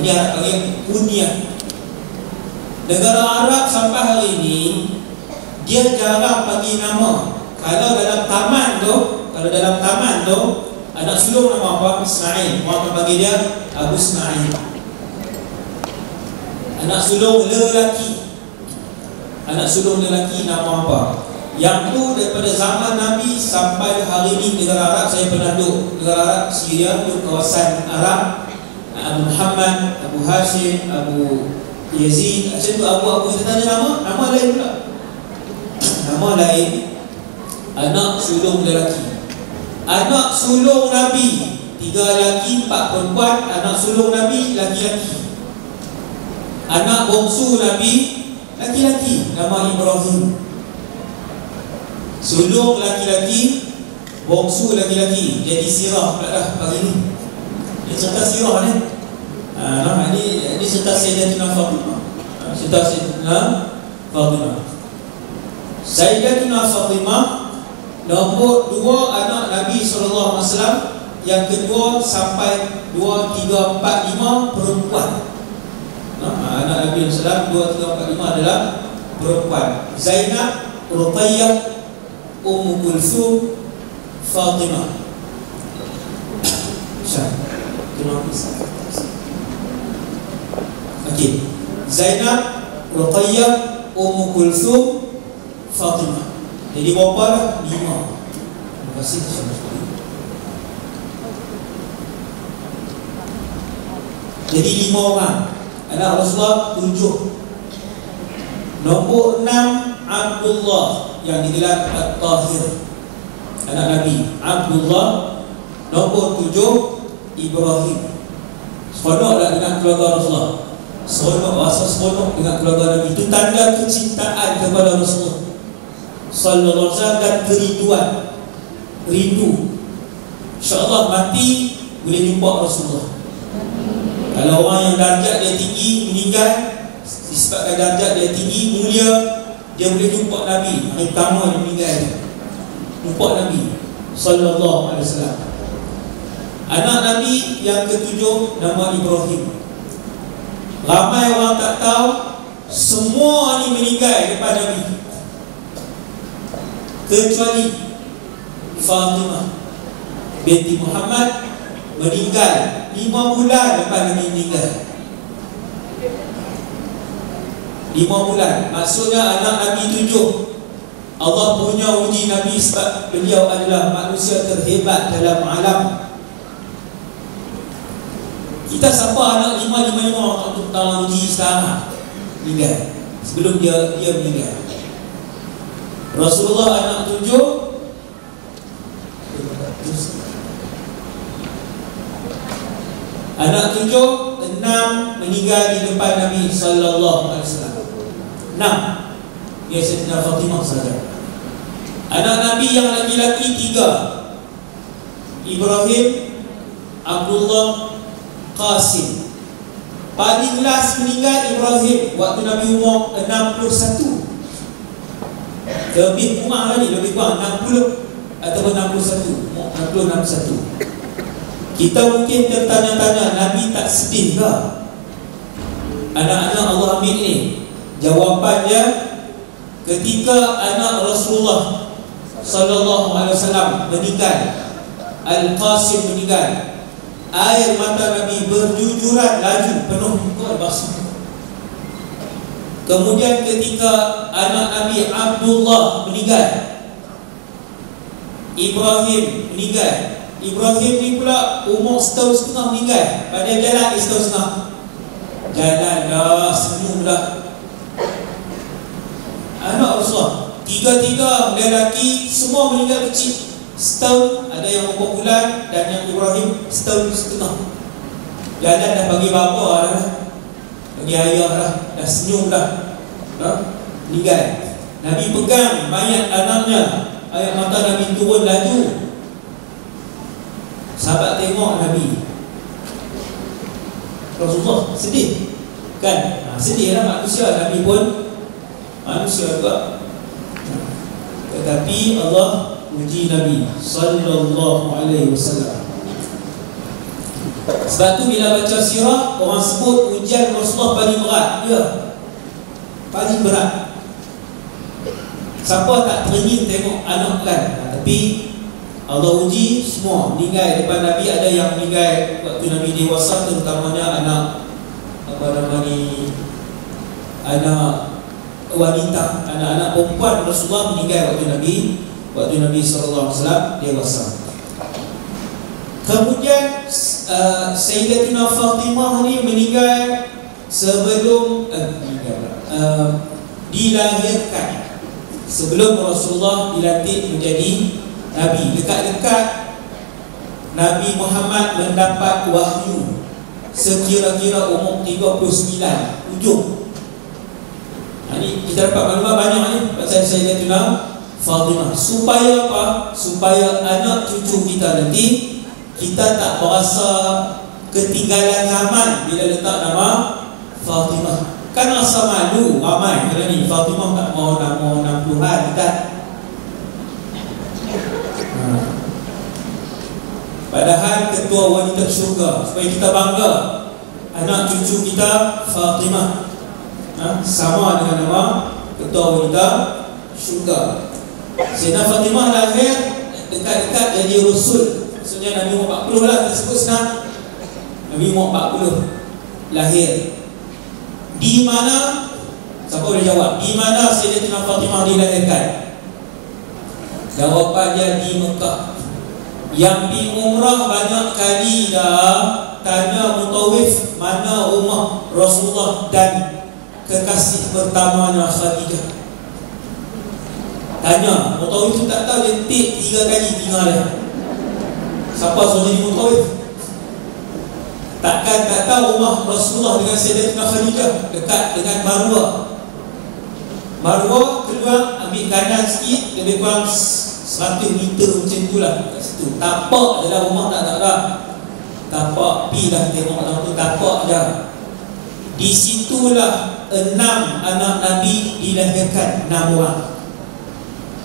Ini Arab panggil kunyah. Negara Arab sampai hari ini dia jarang bagi nama. Kalau dalam taman tu anak sulung nama apa? Ismail. Orang akan panggil dia Abu Ismail. Anak sulung lelaki nama apa? Yang tu daripada zaman Nabi sampai hari ini negara Arab. Saya pernah duduk negara Arab, Syria, duduk kawasan Arab. Abu Muhammad, Abu Hashim, Abu Yazid, macam tu Abu kita tanya nama lain pula. Nama lain. Anak sulung lelaki. Anak sulung Nabi 3 lelaki, 4 perempuan. Anak sulung Nabi laki-laki. Anak bongsu Nabi laki-laki, nama Ibrahim. Sulung laki-laki, bongsu laki-laki. Jadi sirah pula dah pagi ni. Ini cerita sirah ni. Ini cerita Sayyidatina Fatimah. Sayyidatina Fatimah nombor 2 anak Nabi SAW. Yang kedua sampai 2, 3, 4, 5 perempuan. Anak Nabi SAW 2, 3, 4, 5 adalah perempuan. Zainab, Ruqayyah, Ummu Kulthum, Fatimah. Okey. Zainab, Ruqayyah, Ummu Kulthum, Fatimah. Jadi berapa dah? 5. Terima kasih. Jadi 5 orang. Anak Rasulullah 7. Nombor 6 Abdullah yang digelar At-Tahir, anak Nabi Abdullah. Nombor 7 Ibrahim. Seronoklah dengan keluarga Rasulullah. Seronok dengan keluarga Nabi. Itu tanda kecintaan kepada Rasulullah sallallahu alaihi wasallam dan kerinduan rindu. InsyaAllah mati boleh jumpa Rasulullah. Kalau orang yang darjat dia tinggi meninggal, disebabkan darjat dia tinggi, mulia, dia boleh jumpa Nabi. Hari pertama dia meninggal, jumpa Nabi sallallahu alaihi wasallam. Anak Nabi yang ketujuh nama Ibrahim. Ramai orang tak tahu, semua ni meninggal depan Nabi kecuali Fatimah binti Muhammad meninggal 5 bulan lepas Nabi meninggal. 5 bulan. Maksudnya anak Nabi 7. Allah punya uji Nabi sebab beliau adalah manusia terhebat dalam alam. Kita siapa anak 5 untuk tahun uji sekarang meninggal sebelum dia meninggal. Rasulullah anak 7, anak 7, 6 meninggal di depan Nabi sallallahu alaihi wasallam. 6 ya Sayyidina Fatimah saja. Anak Nabi yang laki-laki 3, Ibrahim, Abdullah, Qasim. Paling last meninggal Ibrahim waktu Nabi umur 61. Lebih kurang lagi, lebih kurang 60 ataupun 61. 61. Kita mungkin tertanya-tanya, Nabi tak sedih ke anak-anak Allah ambil ni? Jawapannya, ketika anak Rasulullah sallallahu alaihi wasallam meninggal, Al-Qasim meninggal, air mata Nabi berjujuran laju penuh muka basah. Kemudian ketika anak Nabi Abdullah meninggal, Ibrahim meninggal. Ibrahim ni pula umur 1,5 tahun meninggal. Pada jalan dia 1,5 tahun. Jalan dah, senyum dah. Anak Rasulullah 3 lelaki, semua meninggal kecil. Setahun, ada yang 4 bulan, dan yang Ibrahim 1,5 tahun. Jalan dah bagi bapa dah, bagi ayah dah senyum dah, meninggal. Nabi pegang mayat anaknya, air mata Nabi turun laju. Sahabat tengok Nabi, Rasulullah sedih kan? Sedih lah manusia, Nabi pun manusia juga. Tetapi Allah uji Nabi sallallahu alaihi wasallam. Sebab tu bila baca sirah, orang sebut ujian Rasulullah paling berat. Ya, paling berat. Siapa tak teringin tengok anak kan? Tapi Allah uji semua meninggal depan Nabi. Ada yang meninggal waktu Nabi dewasa, terutamanya anak anak wanita, anak-anak perempuan Rasulullah meninggal waktu Nabi sallallahu alaihi wasallam dewasa. Kemudian Sayyidatina Fatimah ni meninggal sebelum dilahirkan, sebelum Rasulullah dilantik menjadi Nabi. Dekat-dekat Nabi Muhammad mendapat wahyu sekira-kira umur 39 ujung. Ini kita dapat maklumat banyak ni pasal Sayyidatina Fatimah. Supaya apa? Supaya anak cucu kita nanti, kita tak berasa ketinggalan zaman bila letak nama Fatimah. Kan rasa malu ramai kalau ni Fatimah tak mau nama 60-an kita. Padahal ketua wanita syurga, supaya kita bangga anak cucu kita Fatimah sama dengan nama ketua wanita syurga. Sayyidina Fatimah lahir dekat-dekat jadi Rasul. Maksudnya Nabi umur 40 lah, kita sebut senang, Nabi umur 40 lahir. Di mana? Siapa boleh jawab? Di mana Sayyidatina Fatimah dilahirkan? Jawapannya di Mekah. Yang di umrah banyak kali dah tanya mutawif mana rumah Rasulullah dan kekasih pertamanya Khadijah. Tanya, mutawif tu tak tahu, dia tik 3 kali tinggal dia. Siapa suruh jadi mutawif? Takkan tak tahu rumah Rasulullah dengan Sayyidatina Khadijah dekat dengan Marwah. Marwah keluar, ambil kanan sikit, lebih kurang 10 100 meter macam tu lah kat situ. Tapak je lah, rumah tak ada. Tapak, pi lah tengok orang tu, tapak je. Di situlah 6 anak Nabi dilahirkan, 6 orang.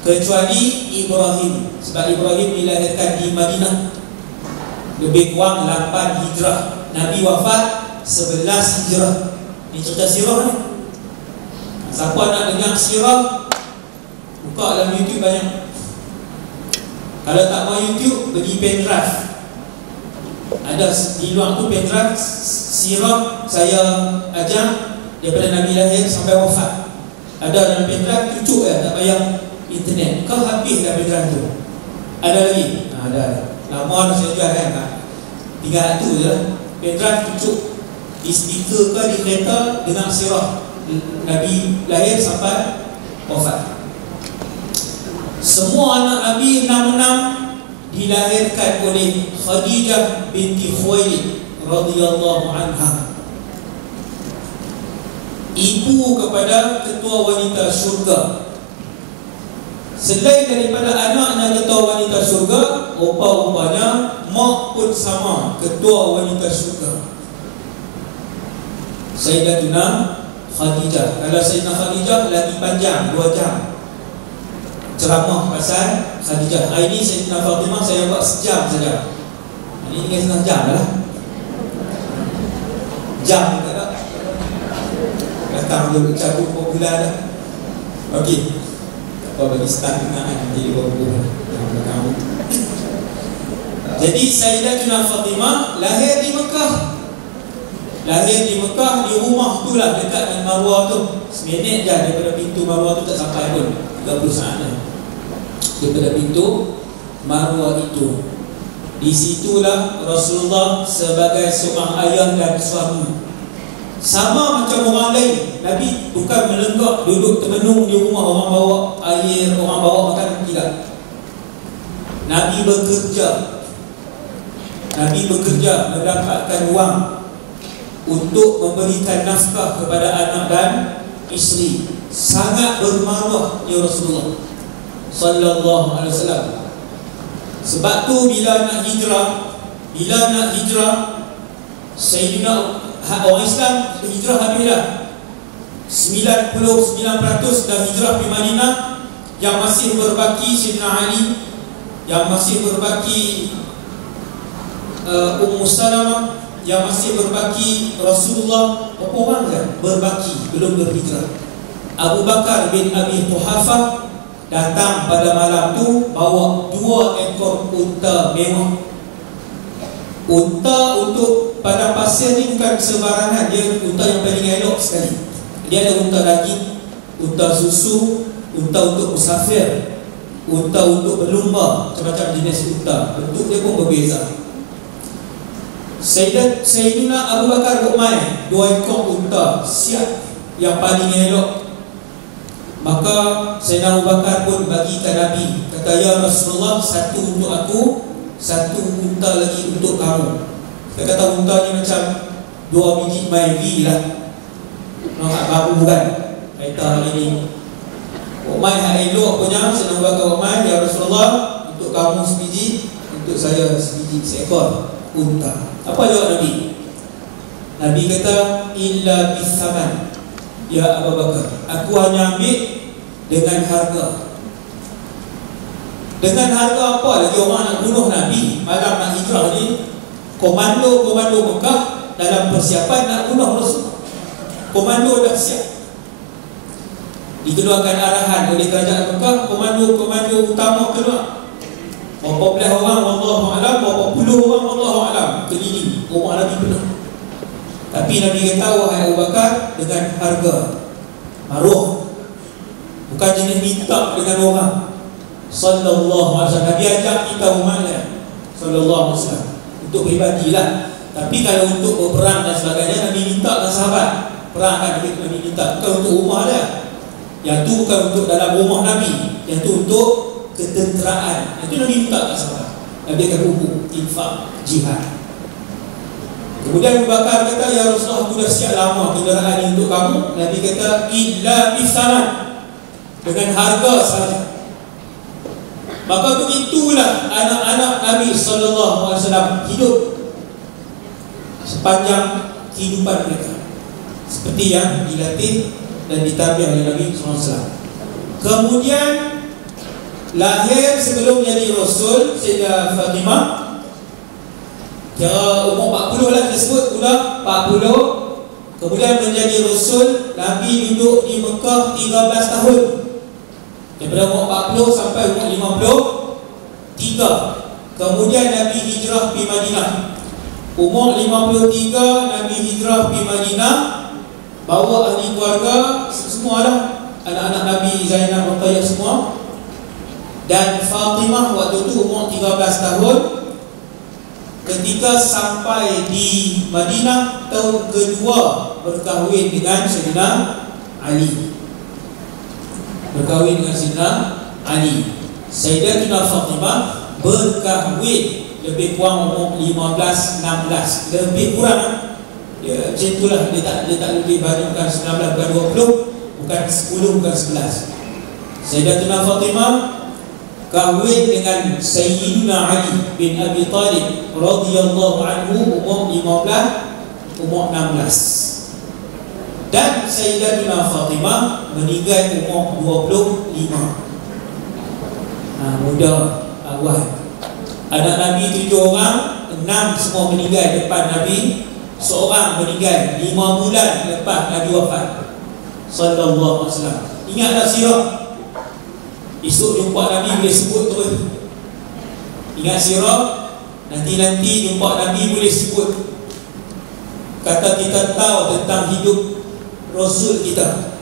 Kecuali Ibrahim, sebab Ibrahim dilahirkan di Madinah. Lebih kurang 8 hijrah. Nabi wafat 11 hijrah. Ini cerita sirah ni. Siapa nak dengar sirah, buka dalam YouTube banyak. Kalau tak mau YouTube, beli pendrive. Ada di luar tu pendrive sirah saya ajar daripada Nabi lahir sampai wafat. Ada dalam pendrive, cucuk tak payah internet. Kau habis dah pendrive tu. Ada lagi? Ada. Lama dah saya jual kan. Tinggal tu je lah. Pendrive cucuk di stiker ke di kereta dengan sirah Nabi lahir sampai wafat. Semua anak Nabi 6 dilahirkan oleh Khadijah binti Khuwailid radhiyallahu anha, ibu kepada ketua wanita syurga. Selain daripada anaknya ketua wanita syurga, rupa-rupanya mak pun sama ketua wanita syurga, Sayyidatuna Khadijah. Kalau Sayyidatuna Khadijah lagi panjang 2 jam ceramah pasal Khadijah. Hari ini Sayyidatuna Fatimah saya buat sejam saja. Ini 3,5 jam lah. Jam tak ada. Datang dia bercakap popular dah. Okey. Apa bagi start dengan nanti 20 kamu. Jadi Sayyidatuna Fatimah lahir di Mekah. Lahir di Mekah, di rumah tu lah dekat dengan Marwah tu. Seminit je daripada pintu Marwah tu, tak sampai pun 30 saat dah. Daripada pintu Marwah itu. Di situlah Rasulullah sebagai seorang ayah dan suami. Sama macam orang lain, Nabi bukan melenggak duduk termenung di rumah, orang bawa air, orang bawa makan, tidak. Nabi bekerja. Nabi bekerja mendapatkan wang untuk memberikan nafkah kepada anak dan isteri. Sangat bermaruah ya Rasulullah sallallahu alaihi wasallam. Sebab tu bila nak hijrah, Sayyidina orang Islam hijrah habislah. 99% dah hijrah di Madinah. Yang masih berbaki Sayyidina Ali, yang masih berbaki Ummu Salamah, yang masih berbaki Rasulullah. Berapa orang kan berbaki belum berhijrah? Abu Bakar bin Abi Quhafah datang pada malam tu bawa 2 ekor unta mewah. Unta untuk padang pasir ni bukan sembarangan, dia unta yang paling elok sekali. Dia ada unta daging, unta susu, unta untuk musafir, unta untuk berlumba, macam-macam jenis unta. Bentuk dia pun berbeza. Sayyidina Abu Bakar Umar 2 ekor unta siap yang paling elok. Maka Sayyidina Abu Bakar pun bagikan Nabi, kata, ya Rasulullah, 1 untuk aku, 1 unta lagi untuk kamu. Dia kata unta ni macam 2 biji Myvi lah. Nampak baru kan kereta hari ni. Umar yang elok punya Sayyidina Abu Bakar Umar, ya Rasulullah, untuk kamu sebiji, untuk saya sebiji, seekor unta. Apa jawab Nabi? Nabi kata, illa bisaman ya Abu Bakar, aku hanya ambil dengan harga. Dengan harga apa lagi orang nak bunuh Nabi malam nak hijrah ni? Komando-komando Mekah dalam persiapan nak bunuh Rasul. Komando dah siap, dikeluarkan arahan oleh kerajaan Mekah. Komando-komando utama keluar. Berapa belas orang wallahu alam, berapa puluh orang wallahu alam, keliling rumah Nabi penuh. Tapi Nabi kata, wahai Abu Bakar, dengan harga maruah, bukan jenis minta dengan orang. Sallallahu alaihi wasallam. Nabi ajak kita umatnya sallallahu alaihi wasallam untuk pribadilah. Tapi kalau untuk berperang dan sebagainya, Nabi minta dengan sahabat perang kan, Nabi minta, bukan untuk rumah dia. Yang tu bukan untuk dalam rumah Nabi, yang tu untuk ketenteraan. Yang tu Nabi minta dengan sahabat. Nabi akan hukum infak jihad. Kemudian Abu Bakar kata, ya Rasulullah, aku dah siap lama kenderaan ini untuk kamu. Nabi kata, illa bisaman, dengan harga sahaja. Maka begitulah anak-anak Nabi SAW hidup sepanjang kehidupan mereka, seperti yang dilatih dan ditarbiah oleh Nabi SAW. Kemudian lahir sebelum jadi Rasul Sayyidah Fatimah, kira umur 40 lah disebut, udah 40. Kemudian menjadi Rasul, Nabi duduk di Mekah 13 tahun, daripada umur 40 sampai umur 53. Kemudian Nabi hijrah pergi Madinah. Umur 53 Nabi hijrah pergi Madinah, bawa ahli keluarga semua lah, anak-anak Nabi, Zainab, Ruqayyah semua, dan Fatimah waktu itu umur 13 tahun. Ketika sampai di Madinah, tahun kedua berkahwin dengan Sayyidina Ali. Berkahwin dengan Sayyidina Ali. Sayyidatina Fatimah berkahwin lebih kurang umur 15-16, lebih kurang ya, macam itulah. Dia tak lebih banyak, bukan 19, bukan 20, bukan 10, bukan 11. Sayyidatina Fatimah kahwin dengan Sayyidina Ali bin Abi Talib radhiyallahu anhu umur 15, umur 16. Dan Sayyidatina Fatimah meninggal umur 25. Muda awal. Anak Nabi 7 orang, 6 semua meninggal depan Nabi, seorang meninggal 5 bulan lepas Nabi wafat sallallahu alaihi wasallam. Ingatlah sirah. Esok jumpa Nabi boleh sebut terus. Ingat sirah, nanti jumpa Nabi boleh sebut. Kata kita tahu tentang hidup Rasul kita,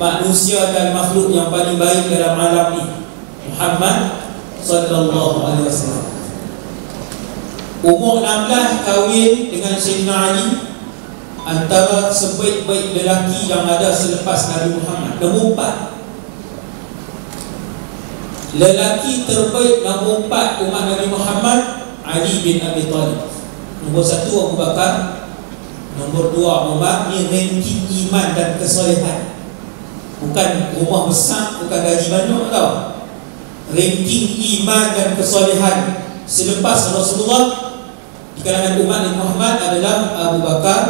manusia dan makhluk yang paling baik dalam alam ini, Muhammad sallallahu alaihi wasallam. Umur 16 kahwin dengan Sayyidina Ali, antara sebaik-baik lelaki yang ada selepas Nabi Muhammad. Nombor 4, lelaki terbaik nombor 4 umat Nabi Muhammad, Ali bin Abi Talib. Nombor 1 Abu Bakar, nombor 2 Umar. Ini ranking iman dan kesolehan, bukan rumah besar, bukan gaji banyak tau. Ranking iman dan kesolehan selepas Rasulullah di kalangan umat Nabi Muhammad adalah Abu Bakar,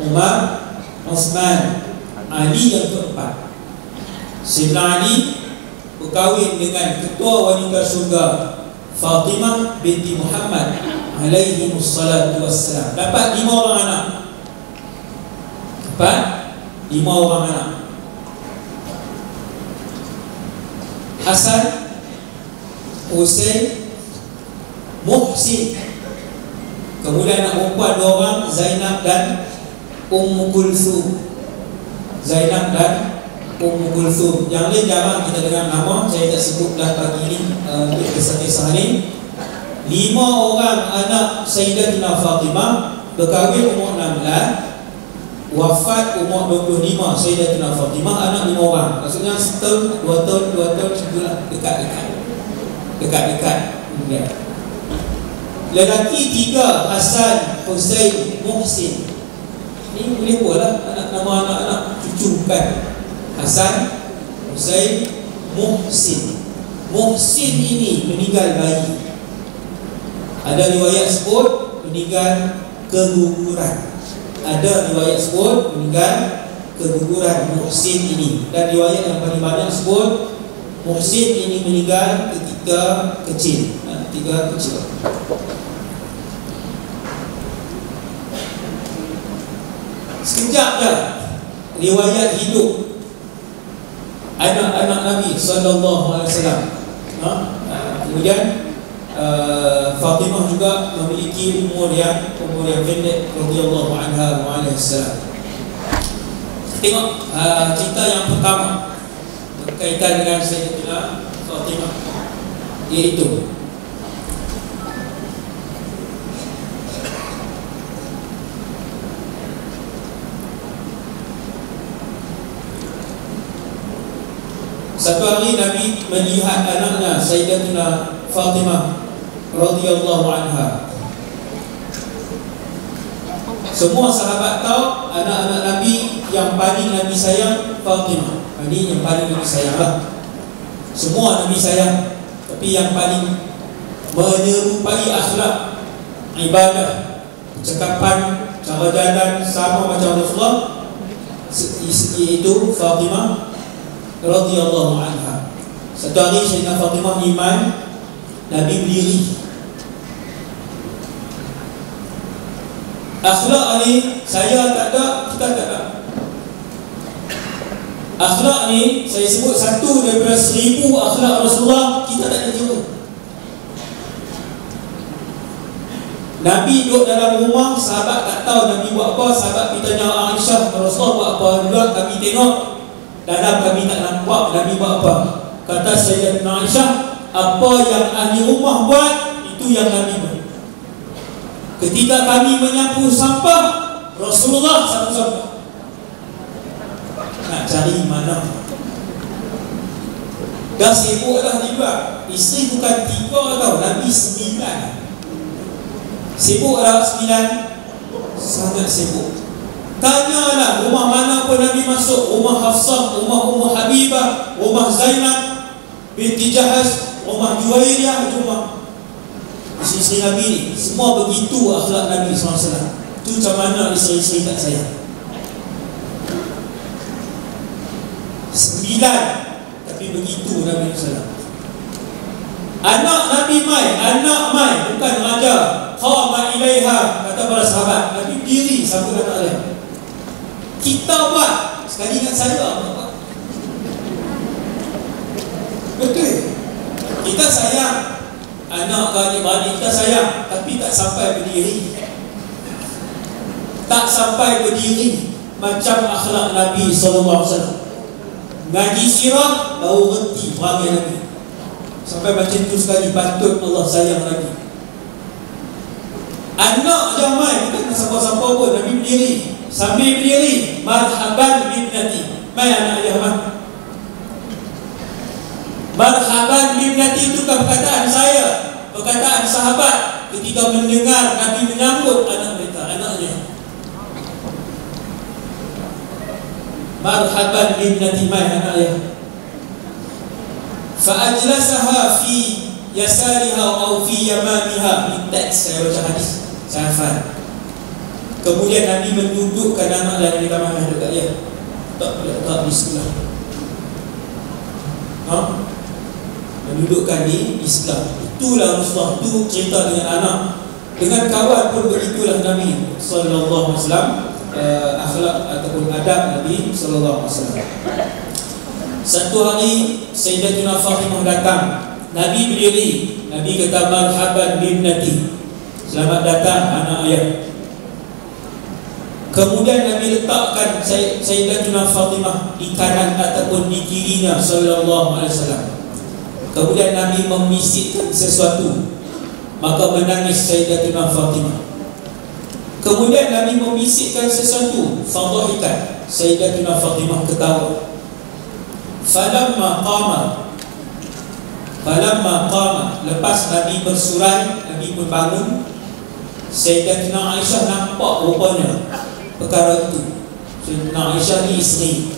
Umar, Utsman, Ali yang keempat. Sayyidina Ali berkahwin dengan ketua wanita syurga Fatimah binti Muhammad alaihi wassalatu wassalam. Dapat 5 orang anak. Dapat 5 orang anak. Hasan, Husain, Muhsin. Kemudian anak perempuan 2 orang, Zainab dan Ummu Kulthum. Zainab dan Ummu Kulthum. Yang lain jarang kita dengar nama, saya tak sebutlah pagi ini untuk kisah-kisah ini. 5 orang anak Sayyidatina Fatimah berkahwin umur 16, wafat umur 25. Sayyidatina Fatimah anak 5 orang. Maksudnya setahun, 2 tahun, 2 tahun, sebulan, dekat-dekat. Ya. Lelaki 3, Hasan, Husain, Muhsin. Ini boleh buatlah nama anak-anak cucu kan. Hasan, Husain, Muhsin. Muhsin ini meninggal bayi. Ada riwayat sebut meninggal keguguran. Ada riwayat sebut meninggal keguguran Muhsin ini. Dan riwayat yang paling banyak sebut Muhsin ini meninggal ketika kecil. Ketika kecil. Sekejap dah riwayat hidup anak-anak Nabi sallallahu alaihi wasallam. Kemudian Fatimah juga memiliki umur yang pendek radhiyallahu anha wa alaihi salam. Tengok cerita yang pertama berkaitan dengan Sayyidatina Fatimah, iaitu satu hari Nabi melihat anaknya Sayyidatina Fatimah radhiyallahu anha. Semua sahabat tahu anak-anak Nabi yang paling Nabi sayang Fatimah. Ini yang paling Nabi sayang lah. Semua Nabi sayang, tapi yang paling menyerupai akhlak, ibadah, percakapan, cara jalan sama macam Rasulullah, iaitu Fatimah radhiyallahu anha. Satu hari Sayyidina Fatimah iman, Nabi berdiri. Akhlak ni saya tak ada, kita tak ada. Akhlak ni saya sebut satu daripada 1000 akhlak Rasulullah, kita tak ada jumpa. Nabi duduk dalam rumah, sahabat tak tahu Nabi buat apa. Sahabat kita tanya Aisyah, Rasulullah buat apa? Luar kami tengok, dalam kami tak nampak Nabi buat apa. Kata Sayyidatina Aisyah, apa yang ahli rumah buat, itu yang Nabi buat. Ketika kami menyapu sampah, Rasulullah sapu sampah. Nak cari mana? Dah sibuk dah juga. Isteri bukan 3 tau, Nabi 9. Sibuk dah 9. Sangat sibuk. Tanyalah rumah mana pun Nabi masuk. Rumah Hafsah, rumah Ummu Habibah, rumah Zainab binti Jahash, rumah Juwairiyah, rumah isteri Nabi ni. Semua begitu akhlak Nabi SAW. Itu macam mana isteri-isteri tak sayang. 9, tapi begitu Nabi SAW. Anak Nabi Mai, bukan raja. Qama ilaiha, kata para sahabat. Nabi diri sambut anak dia. Kita buat, sekali ingat saya apa? Betul. Kita sayang anak adik-adik, kita sayang, tapi tak sampai berdiri. Tak sampai berdiri macam akhlak Nabi SAW. Ngaji sirah baru reti perangai Nabi. Sampai macam tu sekali, patut Allah sayang Nabi. Anak Jamai bukan siapa-siapa pun, Nabi berdiri. Sambil berdiri, marhaban bibnati. Mai anak Jamai. Marhaban bibnati itu kan perkataan saya, perkataan sahabat ketika mendengar Nabi menyambut anak mereka, anaknya. Marhaban bibnati, mai anak dia. Fa ajlasaha fi yasariha atau fi yamaniha. Ini teks saya baca hadis, saya hafal. Kemudian Nabi mendudukkan anak dan dia mana dekat dia. Tak letak di sebelah. Mendudukkan di sebelah. Itulah Rasulullah, itu cerita dengan anak. Dengan kawan pun begitulah Nabi sallallahu alaihi wasallam. Akhlak ataupun adab Nabi sallallahu alaihi wasallam. Satu hari Sayyidatina Fatimah datang, Nabi berdiri. Nabi kata marhaban bibnati, selamat datang anak ayah. Kemudian Nabi letakkan Sayyidatina Fatimah di kanan ataupun di kirinya sallallahu alaihi wasallam. Kemudian Nabi membisikkan sesuatu, maka menangis Sayyidatina Fatimah. Kemudian Nabi membisikkan sesuatu, fadhahikat, Sayyidatina Fatimah ketawa. Falamma qama, lepas Nabi bersurai, Nabi pun bangun. Sayyidatina Aisyah nampak rupanya perkara itu. Sayyidatina Aisyah ni isteri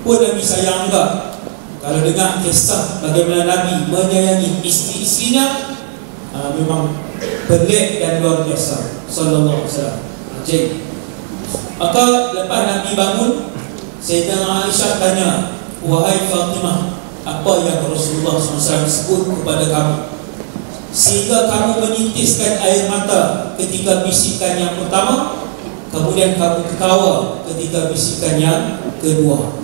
pun Nabi sayang juga. Kalau dengar kisah bagaimana Nabi menyayangi isteri-isterinya, memang pelik dan luar biasa sallallahu alaihi wasallam. Maka lepas Nabi bangun, Sayyidatina Aisyah tanya, wahai Fatimah, apa yang Rasulullah SAW sebut kepada kamu sehingga kamu menitiskan air mata ketika bisikan yang pertama, kemudian kamu ketawa ketika bisikan yang kedua?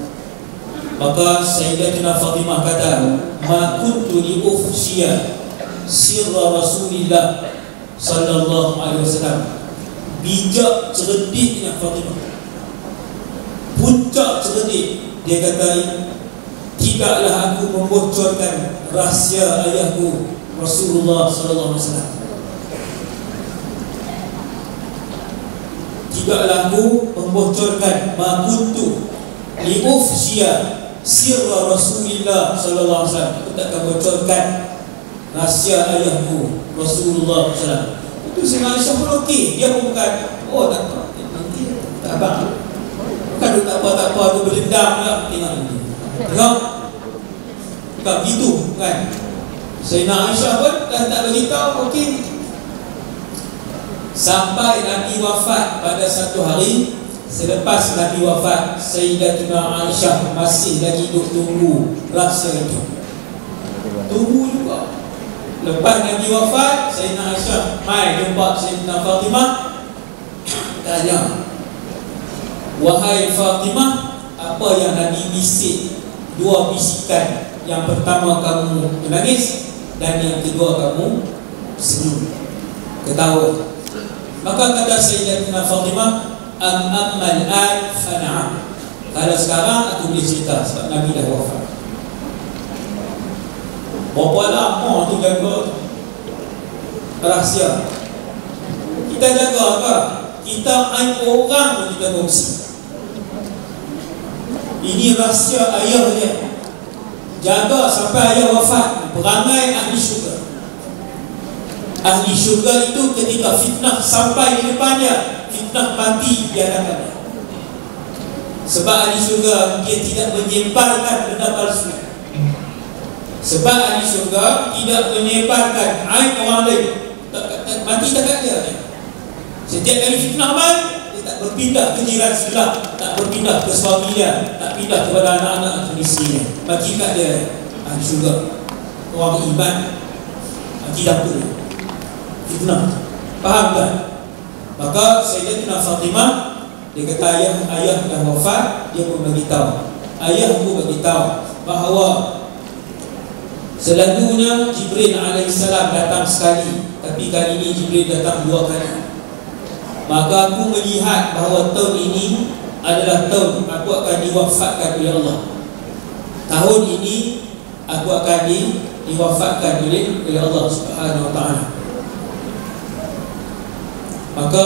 Maka Sayyidatina Fatimah kata, ma kuntu li ufshiya sirra Rasulillah sallallahu alaihi wasallam. Bijak cerdiknya Fatimah, puncak cerdik. Dia kata, tidaklah aku membocorkan rahsia ayahku Rasulullah sallallahu alaihi wasallam. Tidaklah aku membocorkan ma kuntu li ufshiya sirra Rasulillah sallallahu alaihi wasallam. Aku takkan bocorkan rahsia ayahku Rasulullah sallallahu alaihi wasallam. Itu Sayyidatina Aisyah pun okey. Dia pun bukan, oh tak apa, nanti tak abang. Bukan tak apa, tu berdendam lah. Tengok. Tak begitu kan. Sayyidina Aisyah pun dah tak beritahu. Okey. Sampai Nabi wafat pada satu hari. Selepas Nabi wafat, Sayyidatuna Aisyah masih lagi duduk tunggu rahsia itu. Tunggu juga. Lepas Nabi wafat, Sayyidina Aisyah mai jumpa Sayyidatina Fatimah, tanya, wahai Fatimah, apa yang Nabi bisik? Dua bisikan. Yang pertama kamu menangis, dan yang kedua kamu senyum, ketawa. Maka kata Sayyidatina Fatimah, ammal an fana'am. Kalau sekarang aku boleh cerita sebab Nabi dah wafat. Berapa lama tu jaga rahsia? Kita jaga apa? Kita aib orang pun kita kongsi. Ini rahsia ayah dia. Jaga sampai ayah wafat. Perangai ahli syurga. Ahli syurga itu ketika fitnah sampai di depannya, fitnah mati di hadapannya. Sebab ahli syurga dia tidak menyebarkan benda palsu. Sebab ahli syurga tidak menyebarkan aib orang lain. Mati tak ada. Setiap kali fitnah mai, dia tak berpindah ke jiran sebelah, tak berpindah ke suami dia, tak pindah kepada anak-anak atau isterinya. Mati kat dia ahli syurga. Orang iman mati dapur fitnah. Faham tak? Maka Sayyidatina Fatimah, dia kata ayah dah wafat. Dia pun beritahu, ayahku beritahu bahawa selalunya Jibril alaihissalam datang sekali, tapi kali ini Jibril datang 2 kali. Maka aku melihat bahawa tahun ini adalah tahun aku akan diwafatkan oleh Allah. Tahun ini aku akan diwafatkan oleh Allah Subhanahu Wa Taala. Maka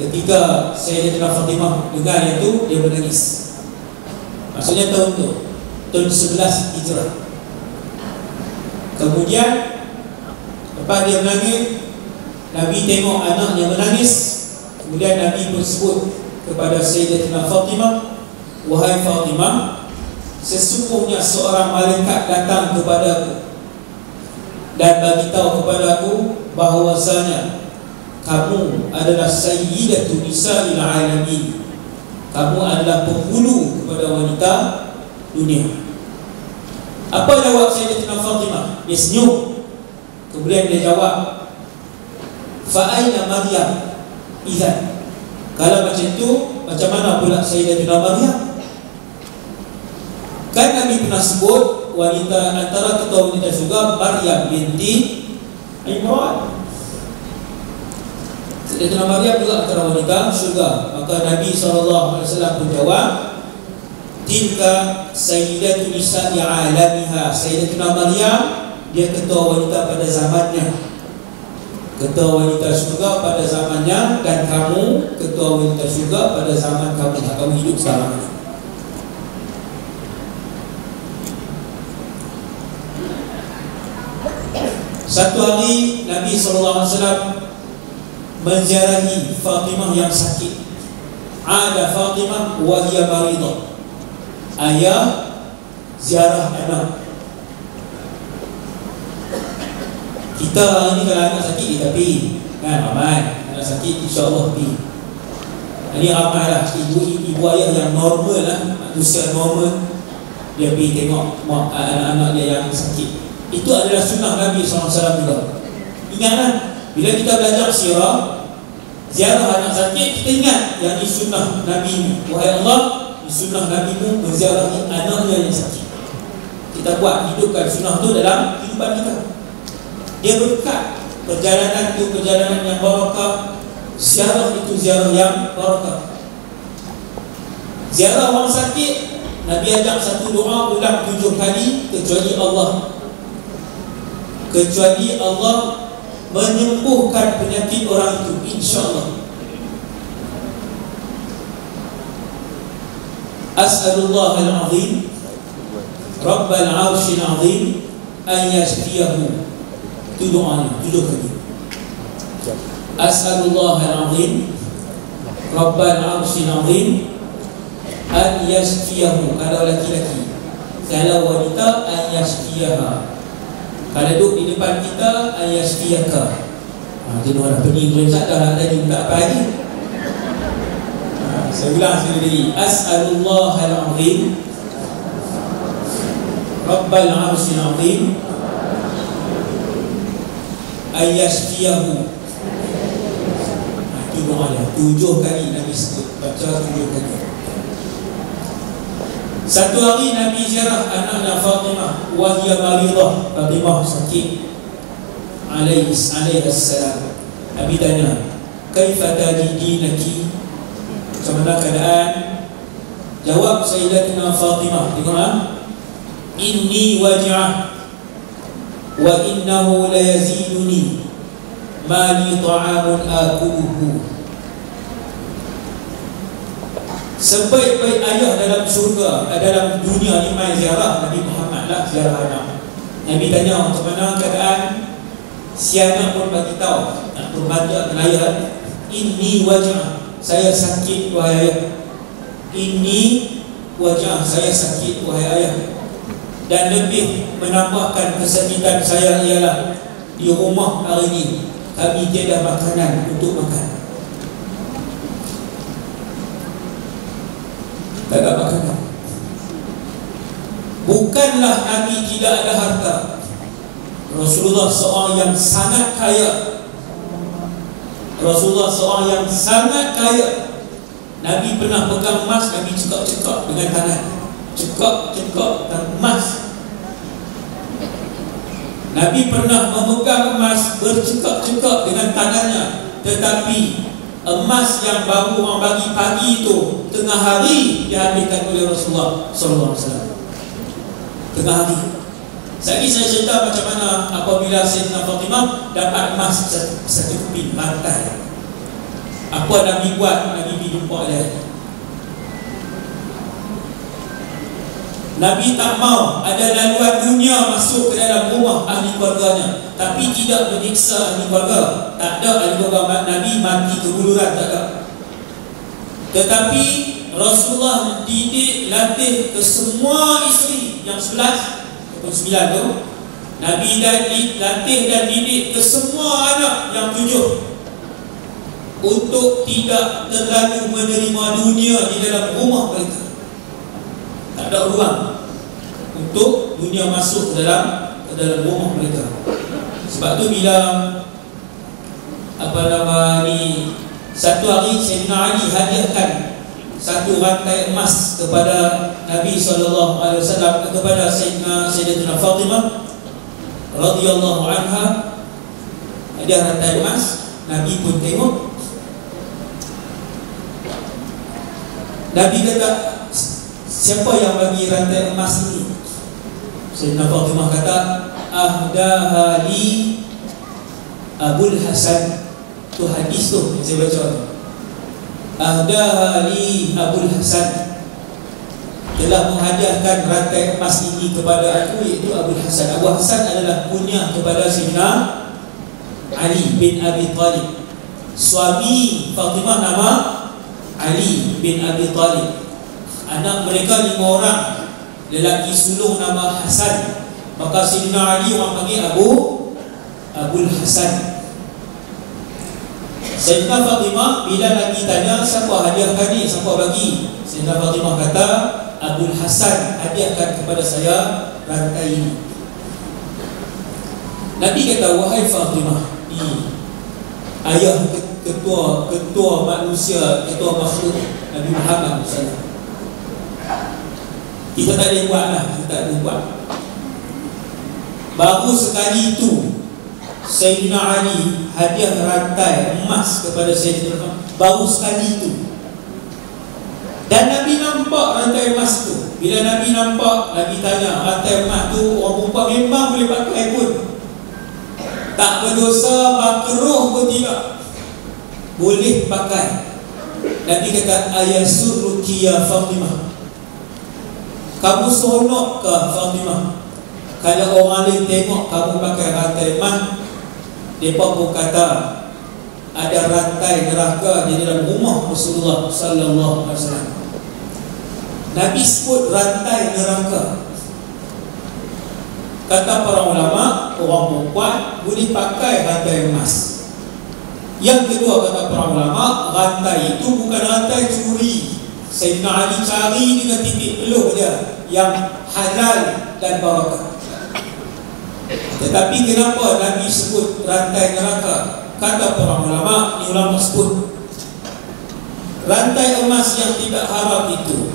ketika Sayyidatina Fatimah dengar itu, dia menangis. Maksudnya tahun tu, tahun 11 Hijrah. Kemudian lepas dia menangis, Nabi tengok anaknya menangis. Kemudian Nabi bersebut kepada Sayyidatina Fatimah, wahai Fatimah, sesungguhnya seorang malaikat datang kepadaku dan beritahu kepadaku bahawasanya kamu adalah Sayyidatu Nisa'il Alamin. Kamu adalah penghulu kepada wanita dunia. Apa jawab Sayyidatina Fatimah? Dia senyum. Kemudian dia jawab, fa aina Maryam idzan? Kalau macam tu, macam mana pula Sayyidatina Maryam? Kan Nabi pernah sebut wanita, antara ketua wanita juga Maryam binti Imran. Sayyidatina Maryam juga antara wanita syurga. Maka Nabi SAW pun jawab, tilka Sayyidatu Nisa'i alamiha. Sayyidatina Maryam, dia ketua wanita pada zamannya, ketua wanita syurga pada zamannya, dan kamu ketua wanita syurga pada zaman kamu hidup sekarang. Satu hari Nabi SAW menziarahi Fatimah yang sakit. Ada Fatimah wa hiya maridah. Ayah ziarah anak. Kita hari ni kalau anak sakit kita pergi, kan, ramai anak sakit insya-Allah pergi. Ini ramai lah ibu ayah yang normal lah, manusia normal, dia pergi tengok anak-anak dia yang sakit. Itu adalah sunnah Nabi SAW juga. Ingatlah, bila kita belajar sirah, ziarah anak sakit, kita ingat yang ini sunnah Nabi. Wahai Allah, ini sunnah Nabi-Mu menziarahi anaknya yang sakit. Kita buat, hidupkan sunnah itu dalam kehidupan kita. Dia berkat. Perjalanan itu perjalanan yang barakah, ziarah itu ziarah yang barakah. Ziarah orang sakit, Nabi ajak satu doa ulang 7 kali, kecuali Allah menyembuhkan penyakit orang itu, insya-Allah. As'alullah al-azim Rabbal arshil azim an yashfiyahu. Itu doanya 7 kali. As'alullah al-azim Rabbal arshil azim an yashfiyahu. Kalau laki-laki Kalau wanita, ayashfiyaha. Kalau duduk di depan kita, ayashfiyaka. Jadi orang pening boleh tak dah tadi tak apa lagi. Saya ulang sekali. As'alullah al-azim Rabbal arsyil azim ayashfiyahu. Itu doa dia. 7 kali Nabi sebut. Baca 7 kali. Satu hari Nabi ziarah anaknya Fatimah, wahia maridah. Fatimah sakit. Alaihi salam. Nabi tanya, kaifa tajidinaki? Macam mana keadaan? Jawab Sayyidatina Fatimah, tengoklah. Inni waj'ah wa innahu la yaziduni ma li ta'amun akuluhu. Sebaik-baik ayah dalam surga, dalam dunia ni mai ziarah Nabi Muhammad lah, ziarah anak. Nabi tanya macam mana keadaan. Si anak pun bagi tahu, nak berbalik ayah, ini wajah saya sakit wahai ayah. Ini wajah saya sakit wahai ayah. Dan lebih menambahkan kesakitan saya ialah di rumah hari ini kami tiada makanan untuk makan. Tak ada makanan. Bukanlah Nabi tidak ada harta. Rasulullah seorang yang sangat kaya. Rasulullah seorang yang sangat kaya. Nabi pernah pegang emas, Nabi cekak-cekak dengan tangan. Cekak-cekak emas. Nabi pernah memegang emas, bercekak-cekak dengan tangannya. Tetapi emas yang baru orang bagi pagi itu tengah hari diambilkan oleh Rasulullah SAW. Tengah hari. Saya cerita macam mana apabila Sayyidina Fatimah dapat emas satu keping rantai. Apa Nabi buat? Nabi pergi jumpa dia. Nabi tak mau ada laluan dunia masuk ke dalam rumah ahli keluarganya, tapi tidak menyiksa ahli keluarga. Tak ada ahli keluarga Nabi mati kebuluran, tak ada. Tetapi Rasulullah didik, latih ke semua isteri yang 11 ataupun 9 tu. Nabi latih dan didik ke semua anak yang 7 untuk tidak terlalu menerima dunia di dalam rumah mereka. Tak ada ruang untuk dunia masuk ke dalam rumah mereka. Sebab tu bila satu hari Sayyidina Ali hadiahkan satu rantai emas kepada Nabi SAW, kepada Sayyidatina Fatimah radhiyallahu anha. Hadiah rantai emas. Nabi pun tengok. Nabi kata, siapa yang bagi rantai emas ini? Sayyidina Fatimah kata, ahdaha li Abul Hasan. Itu hadis tu yang saya baca. Ahdaha li Abul Hasan, telah menghadiahkan rantai emas ini kepada aku, iaitu Abul Hasan. Abu Hasan adalah kunyah kepada Sayyidina Ali bin Abi Talib. Suami Fatimah nama Ali bin Abi Talib. Anak mereka 5 orang. Lelaki sulung nama Hasan. Maka Sayyidina Ali orang panggil Abul Hasan. Sayyidina Fatimah bila Nabi tanya siapa hadiahkan ni, siapa bagi, Sayyidina Fatimah kata, Abul Hasan hadiahkan kepada saya rantai ini. Nabi kata, wahai Fatimah, ni ayah ketua manusia, ketua makhluk Nabi Muhammad SAW. Kita tak ada buat lah, kita tak ada buat. Baru sekali itu Sayyidina Ali hadiah rantai emas kepada Sayyidina Muhammad. Baru sekali itu. Dan Nabi nampak rantai emas tu. Bila Nabi nampak, Nabi tanya, rantai emas tu orang perempuan memang boleh pakai pun, tak berdosa, makruh pun tidak, boleh pakai. Nabi kata, ayasurruki ya Fatimah, kamu seronok ke Fatimah kalau orang lain tengok kamu pakai rantai emas? Mereka pun kata ada rantai neraka di dalam rumah Rasulullah sallallahu alaihi wasallam. Nabi sebut rantai neraka. Kata para ulama, orang perempuan boleh pakai rantai emas. Yang kedua, kata para ulama, rantai itu bukan rantai curi. Sayyidina Ali cari dengan titik peluh dia yang halal dan barakah. Tetapi kenapa Nabi sebut rantai neraka? Kata para ulama, ni ulama sebut rantai emas yang tidak haram itu,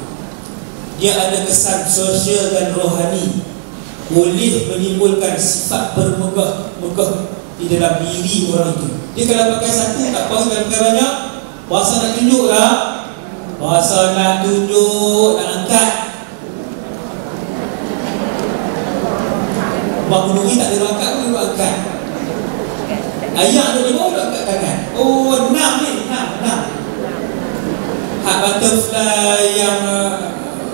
dia ada kesan sosial dan rohani, boleh menimbulkan sifat bermegah-megah di dalam diri orang itu. Dia kalau pakai satu tak apa, kalau pakai banyak, bahasa nak tunjuk lah, bahasa nak tunjuk, nak angkat. Bang Nuri tak ada angkat pun, dia angkat. Ayah ada di bawah, dia angkat tangan. Oh, 6 ni, 6. Hak butterfly yang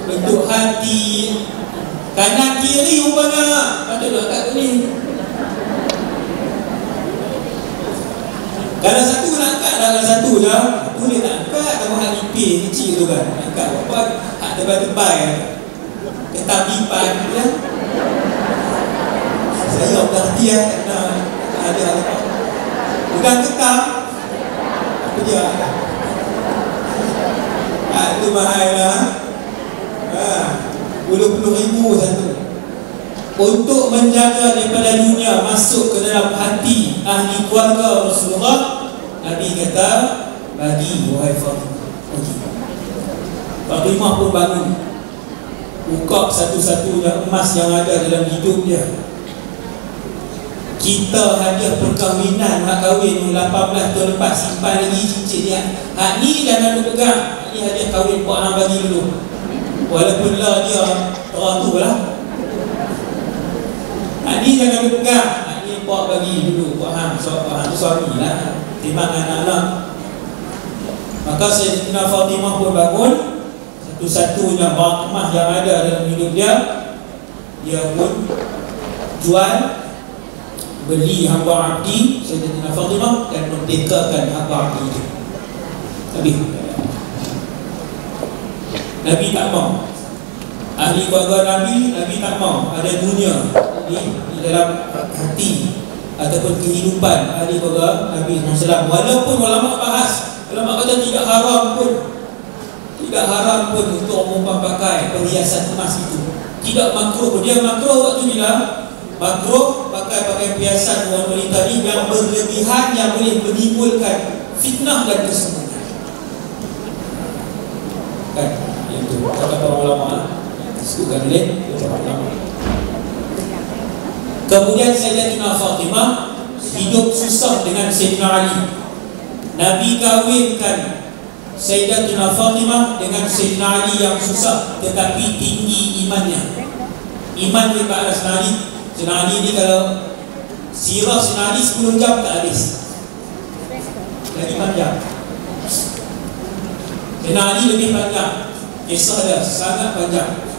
bentuk hati, kanan kiri umpama, patut nak angkat tu ni. Kalau satu nak angkat, dalam satu dah, boleh tak angkat, kamu hak nipis kecil tu kan, nak angkat apa, hak tebal-tebal ketang lipat ya. Saya berhati ada bukan ketang apa dia, itu mahal lah, 10,000 satu. Untuk menjaga daripada dunia masuk ke dalam hati ahli keluarga Rasulullah, Nabi kata, bagi wahai Fatimah, bagi. Fatimah pun bangun, buka satu-satunya emas yang ada dalam hidup dia. Kita hadiah perkahwinan, hak kahwin 18 tahun lepas, simpan lagi cincin dia. Hak ni jangan pegang, hak ni hadiah kahwin Pak Hang bagi dulu. Walaupun lah dia teratur lah, hak ni jangan pegang, hak ni Pak bagi dulu. Pak Hang, Pak Hang tu suami lah, timbangan anak-anak. Maka Sayyidina Fatimah pun bangun, satu-satunya emas yang ada dalam hidup dia, dia pun jual, beli hamba abdi Sayyidina Fatimah dan merdekakan hamba abdi itu. Habis. Nabi tak mau. Ahli keluarga Nabi tak mau ada dunia di dalam hati ataupun kehidupan ahli keluarga Nabi SAW. Walaupun ulama bahas, ulama kata tidak haram pun untuk orang perempuan pakai perhiasan emas itu. Tidak makruh. Dia makruh waktu bila makruh pakai perhiasan wanita ini yang berlebihan, yang boleh menimbulkan fitnah dan kesenangan. Kan? Itu kata para ulama. Sebutkan oleh para ulama. Kemudian Sayyidatina Fatimah hidup susah dengan Sayyidina Ali. Nabi kahwinkan Sayyidatina Fatimah dengan Sayyidina Ali yang susah tetapi tinggi imannya. Iman dia ke atas Ali. Sayyidina Ali ni kalau sirah Sayyidina Ali 10 jam tak habis, lagi panjang. Sayyidina Ali lebih panjang, kisah dia sangat panjang.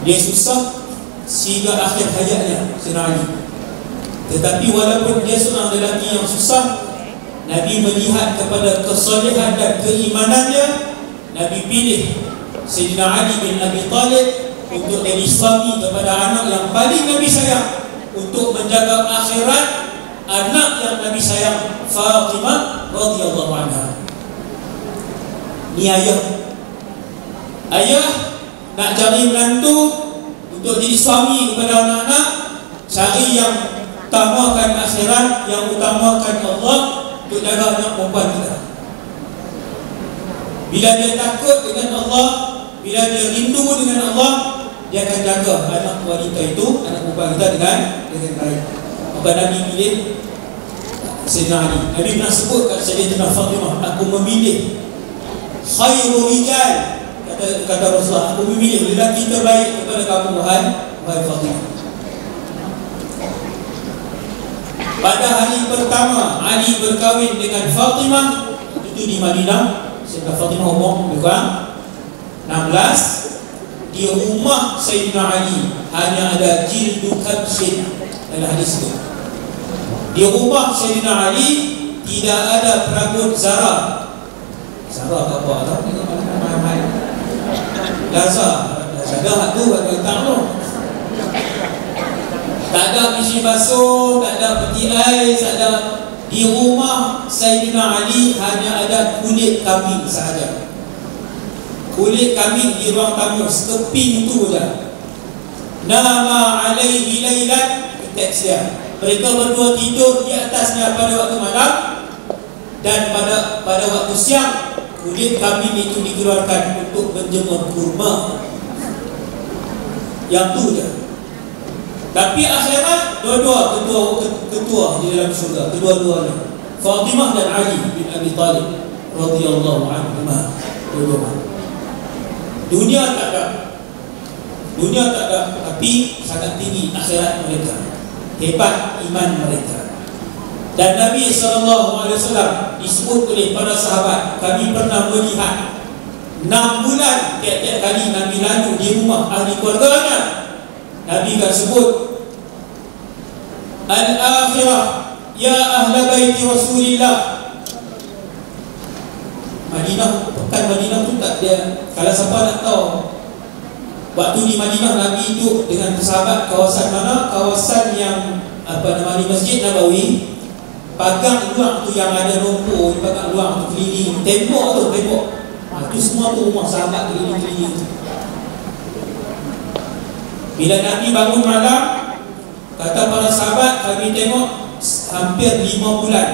Dia susah sehingga akhir hayatnya Sayyidina Ali. Tetapi walaupun dia seorang lelaki yang susah, Nabi melihat kepada kesalehan dan keimanannya, Nabi pilih Sayyidina Ali bin Abi Talib untuk jadi suami kepada anak yang paling Nabi sayang, untuk menjaga akhirat anak yang Nabi sayang, Fatimah radhiyallahu anha. Ni ayah nak cari menantu untuk jadi suami kepada anak-anak, cari yang utamakan akhirat, yang utamakan Allah untuk jaga anak perempuan kita. Bila dia takut dengan Allah, bila dia rindu dengan Allah, dia akan jaga anak wanita itu, anak perempuan kita dengan baik. Maka Nabi pilih Sayyidina Ali. Nabi pernah sebut kat Sayyidina Fatimah, aku memilih khairul rijal, kata Rasulullah, aku memilih lelaki terbaik kepada kamu wahai Fatimah. Pada hari pertama Ali berkahwin dengan Fatimah itu di Madinah, Sayyidina Fatimah umur lebih kurang 16. Di rumah Sayyidina Ali hanya ada jildu kabshin dalam hadis itu. Di rumah Sayyidina Ali tidak ada perabot Zara. Zara tak apa tau, tengok mahal-mahal. Lazar tu buat letak tu. Tak ada mesin basuh, tak ada peti ais, tak ada. Di rumah Sayyidina Ali hanya ada kulit kambing sahaja. Kulit kambing di ruang tamu, sekeping itu saja. Nama alaihi lailan, teks dia. Mereka berdua tidur di atasnya pada waktu malam, dan pada waktu siang kulit kambing itu dikeluarkan untuk menjemur kurma. Yang tu je. Tapi akhirat dua-dua ketua di dalam syurga, kedua-duanya, Fatimah dan Ali bin Abi Talib radhiyallahu anhuma. Dunia tak ada, tapi sangat tinggi akhirat mereka, hebat iman mereka. Dan Nabi SAW disebut oleh para sahabat, kami pernah melihat 6 bulan tiap-tiap kali Nabi lalu di rumah ahli keluarganya. Nabi kan sebut, Al-akhirah ya ahla baiti Rasulillah. Madinah, pekan Madinah tu tak dia. Kalau siapa nak tahu, waktu di Madinah Nabi duduk dengan sahabat kawasan mana? Kawasan yang di Masjid Nabawi. Pagang luar tu yang ada rumput, pagang luar tu keliling, tembok. Tu semua tu rumah sahabat keliling-keliling. Bila Nabi bangun malam, kata para sahabat, kami tengok hampir 5 bulan,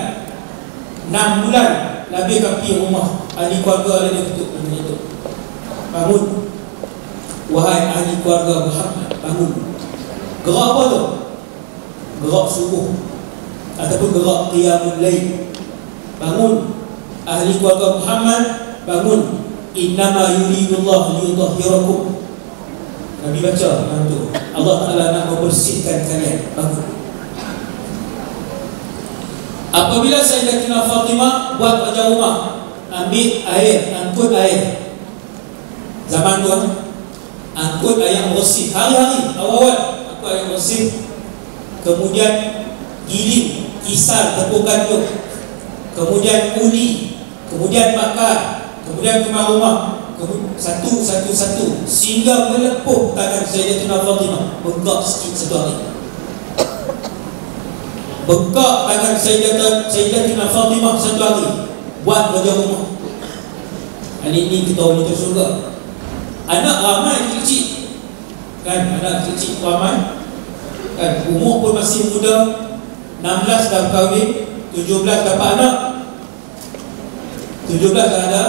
6 bulan Nabi akan pergi rumah ahli keluarga dia tutup itu. Bangun, wahai ahli keluarga Muhammad, bangun. Gerak apa tu? Gerak subuh ataupun gerak qiyamul lail. Bangun ahli keluarga Muhammad, bangun. Innama yuridullah liyutahhirakum. Nabi baca tu, Allah Ta'ala nak membersihkan kalian. Bangun. Apabila Sayyidatina Fatimah buat kerja rumah, ambil air, angkut air. Zaman tu angkut air bersih hari-hari, awal-awal angkut air bersih. Kemudian giling, kisar, tepung gandum, kemudian uli, kemudian bakar, kemudian kemas rumah, satu sehingga melepuh tangan Sayyidatina Fatimah. Bengkak sikit satu hari. Bengkak tangan Sayyidatina Fatimah satu hari buat kerja rumah. Ini kita wanita surga. Anak ramai kecil, kan? Anak kecil ramai, kan? Umur pun masih muda, 16 dah kahwin, 17 dapat anak, 17 dah ada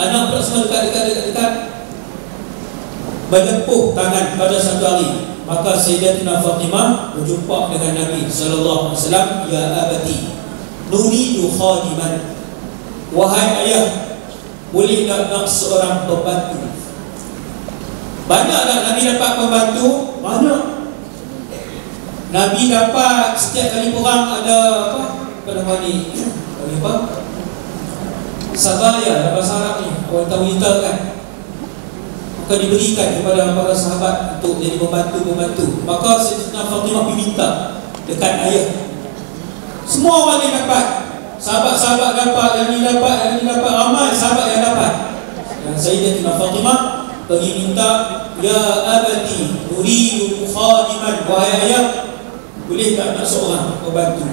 anak pula semua dekat. Melepuh tangan pada satu hari. Maka Sayyidatina Fatimah berjumpa dengan Nabi sallallahu alaihi wasallam, ya abati nuridu khadiman. Wahai ayah, boleh tak nak seorang pembantu? Banyak tak Nabi dapat pembantu? Banyak. Nabi dapat setiap kali perang ada apa nama ni? Sabaya, bahasa Arab ni, wanita-wanita kan, maka diberikan kepada para sahabat untuk jadi pembantu. Maka Sayyidatina Fatimah minta dekat ayah. Semua orang yang dapat, sahabat-sahabat dapat, yang ni dapat, ramai sahabat yang dapat. Dan Sayyidatina Fatimah pergi minta, ya abati nuridu khadiman. Wahai ayah, boleh tak nak seorang pembantu?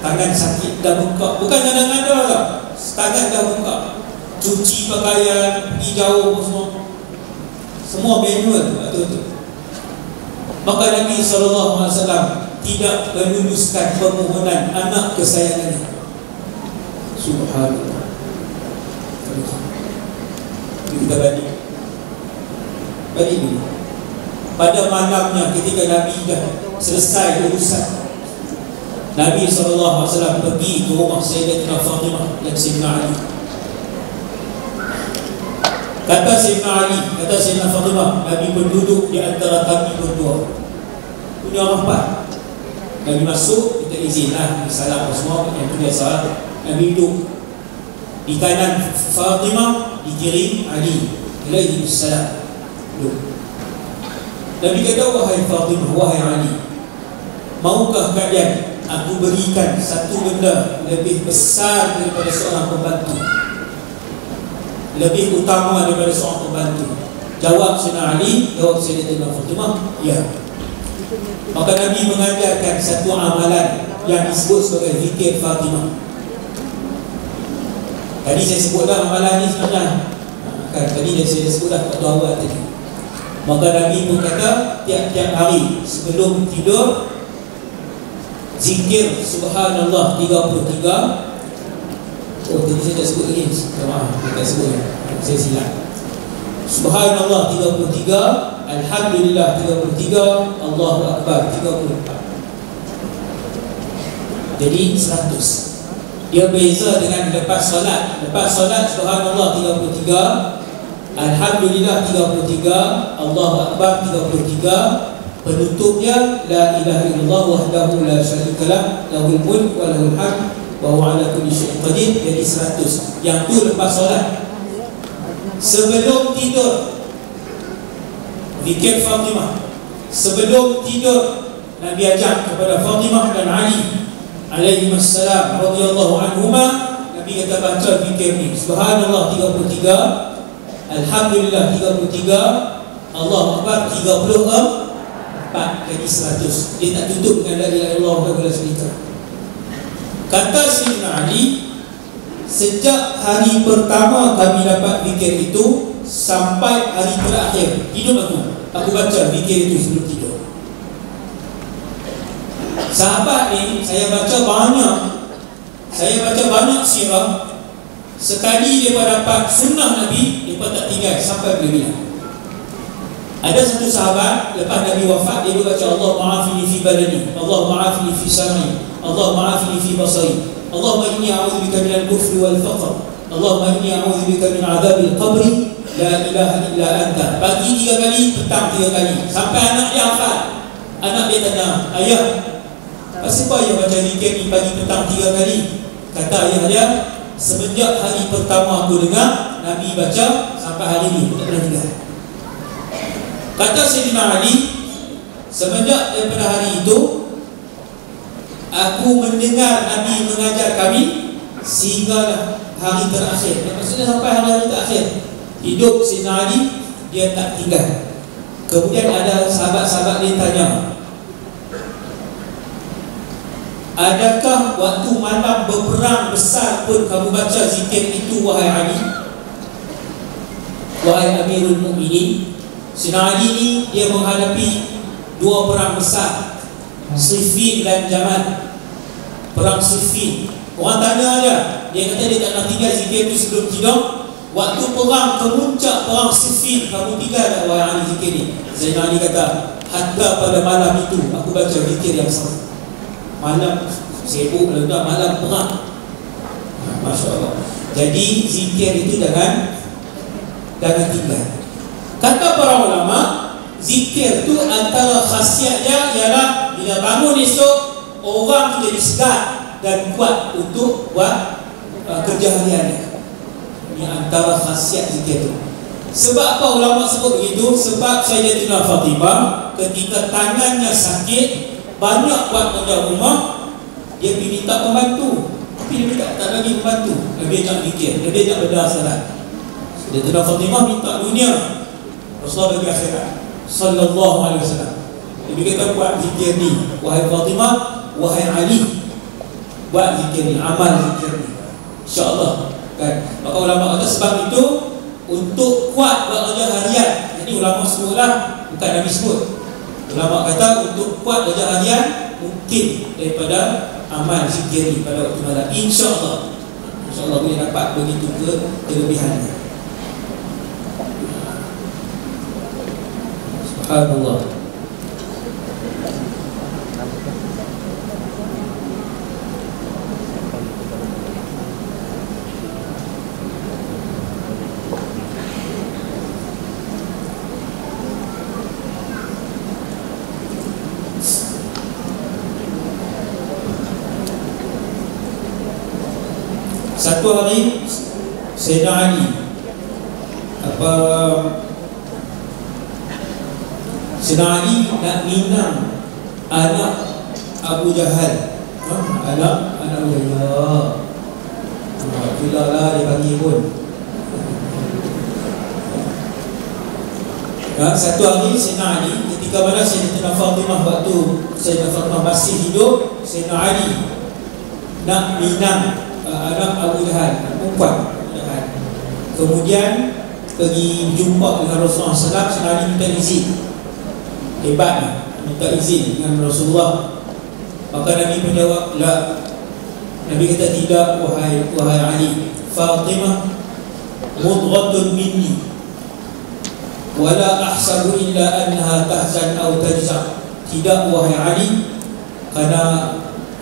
Tangan sakit dah bengkak, bukan ngada-ngada lah, tangan dah bengkak. Cuci pakaian, pergi jauh semua manual waktu itu. Maka Nabi SAW tidak meluluskan permohonan anak kesayangannya. Subhanallah. Kita balik dulu. Pada malamnya ketika Nabi dah selesai urusan, Nabi SAW pergi ke rumah Sayyidatina Fatimah dan Sayyidina Ali. Kata Sayyidina Fatimah, Nabi berduduk di antara kami berdua. Punya rapat. Nabi masuk, kita izinlah, salam semua, yang tu biasa. Nabi duduk di kanan Fatimah, di kiri Ali alaihi salam. Nabi kata, wahai Fatimah, wahai Ali, maukah kalian aku berikan satu benda lebih besar daripada seorang pembantu, lebih utama daripada seorang pembantu? Jawab Sayyidina Ali, jawab Sayyidatina Fatimah, ya. Maka Nabi mengajarkan satu amalan yang disebut sebagai zikir Fatimah. Tadi saya sebutlah amalan ni sebenarnya. Tadi saya sebutlah waktu awal tadi. Maka Nabi pun kata tiap-tiap hari sebelum tidur zikir subhanallah 33. Oh, tadi saya tak sebut lagi. Maaf, saya tak sebut. Saya silap. Subhanallah 33, alhamdulillah 33, Allahu akbar 34. Jadi 100. Dia beza dengan lepas solat. Lepas solat subhanallah 33, alhamdulillah 33, Allahu akbar 33. Penutupnya la ilaha illallah wahdahu la syarikalah lahul mulk wa lahul hamd wa huwa ala kulli syai'in qadir. Jadi 100. Yang tu lepas solat. Sebelum tidur zikir Fatimah. Sebelum tidur Nabi ajak kepada Fatimah dan Ali alaihimassalam radhiyallahu anhuma. Nabi kata baca zikir ni subhanallah 33, alhamdulillah 33, Allahu akbar 34, jadi 100. Dia tak tutup dengan la ilaha illallah wahdahu la syarikalah. Kata Sayyidina Ali, sejak hari pertama kami dapat zikir itu sampai hari terakhir hidup aku baca zikir itu sebelum tidur. Sahabat ni saya baca banyak sirah. Sekali dia dapat sunnah Nabi, dia tak tinggal sampai bila-bila. Ada satu sahabat lepas Nabi wafat, dia baca Allah ma'afini fi badani, Allah ma'afini fi sam'i, Allah ma'afini fi basari, Allahumma inni a'udzubika minal kufri wal faqr, Allahumma inni a'udzubika min adzabil qabri, la ilaha illa anta. Pagi 3 kali, petang 3 kali. Sampai anak dia hafal. Anak dia tanya, ayah, pasal apa ayah baca zikir ni pagi petang 3 kali? Kata ayah dia, semenjak hari pertama aku dengar Nabi baca sampai hari ni, tak pernah tinggal. Kata Sayyidina Ali, semenjak daripada hari itu aku mendengar Nabi mengajar kami sehingga hari terakhir. Maksudnya sampai hari terakhir hidup Sayyidina Ali, dia tak tinggal. Kemudian ada sahabat-sahabat dia tanya, adakah waktu malam berperang besar pun kamu baca zikir itu wahai Ali? Wahai Amirul Mukminin. Sayyidina Ali ni dia menghadapi 2 perang besar, Siffin dan Jamal. Perang Siffin, orang tanya dia kata dia tak nak tinggal zikir itu sebelum tidur. Waktu perang kemuncak perang Siffin, kamu tinggal tak wahai Ali zikir ni? Sayyidina Ali kata, hatta pada malam itu aku baca zikir yang sama. Malam sibuk letak malam perang. Masya Allah. Jadi zikir itu jangan tinggal. Kata para ulama, zikir tu antara khasiatnya ialah bila bangun esok orang tu jadi segar dan kuat untuk buat kerja hariannya. Ini antara khasiat zikir tu. Sebab apa ulama sebut begitu? Sebab Sayyidatina Fatimah ketika tangannya sakit, banyak buat kerja rumah, dia pergi minta pembantu, tapi dia tak lagi membantu. Dia tak zikir, dia tak berdoa salat. Sayyidatina Fatimah minta dunia, Rasulullah bagi akhirat sallallahu alaihi wasallam. Dia kata buat zikir ni wahai Fatimah, wahai Ali, buat zikir ni, amal zikir ni, insya-Allah kan. Maka ulama kata sebab itu untuk kuat bekerja harian. Jadi ulama sebutlah, bukan Nabi sebut. Ulama kata untuk kuat bekerja harian mungkin daripada amal zikir ni pada waktu malam, insya-Allah. Insya-Allah boleh dapat begitu kelebihannya. Subhanallah. Satu hari Sayyidina Ali Sayyidina Ali nak minang anak Abu Jahal. Anak Abu Jahal. Itulah lah dia bagi pun. Satu hari Sayyidina Ali, ketika mana Sayyidatina Fatimah waktu Sayyidatina Fatimah masih hidup, Sayyidina Ali nak minang anak Abu Jahal, perempuan Abu Jahal. Kemudian pergi jumpa dengan Rasulullah SAW. Sayyidina Ali minta izin. Hebat, minta izin dengan Rasulullah. Maka Nabi menjawab, la. Nabi kata, tidak wahai Ali, Fatimah mudghatun minni wala ahsabu illa annaha tahzan aw tajza. Tidak wahai Ali, kerana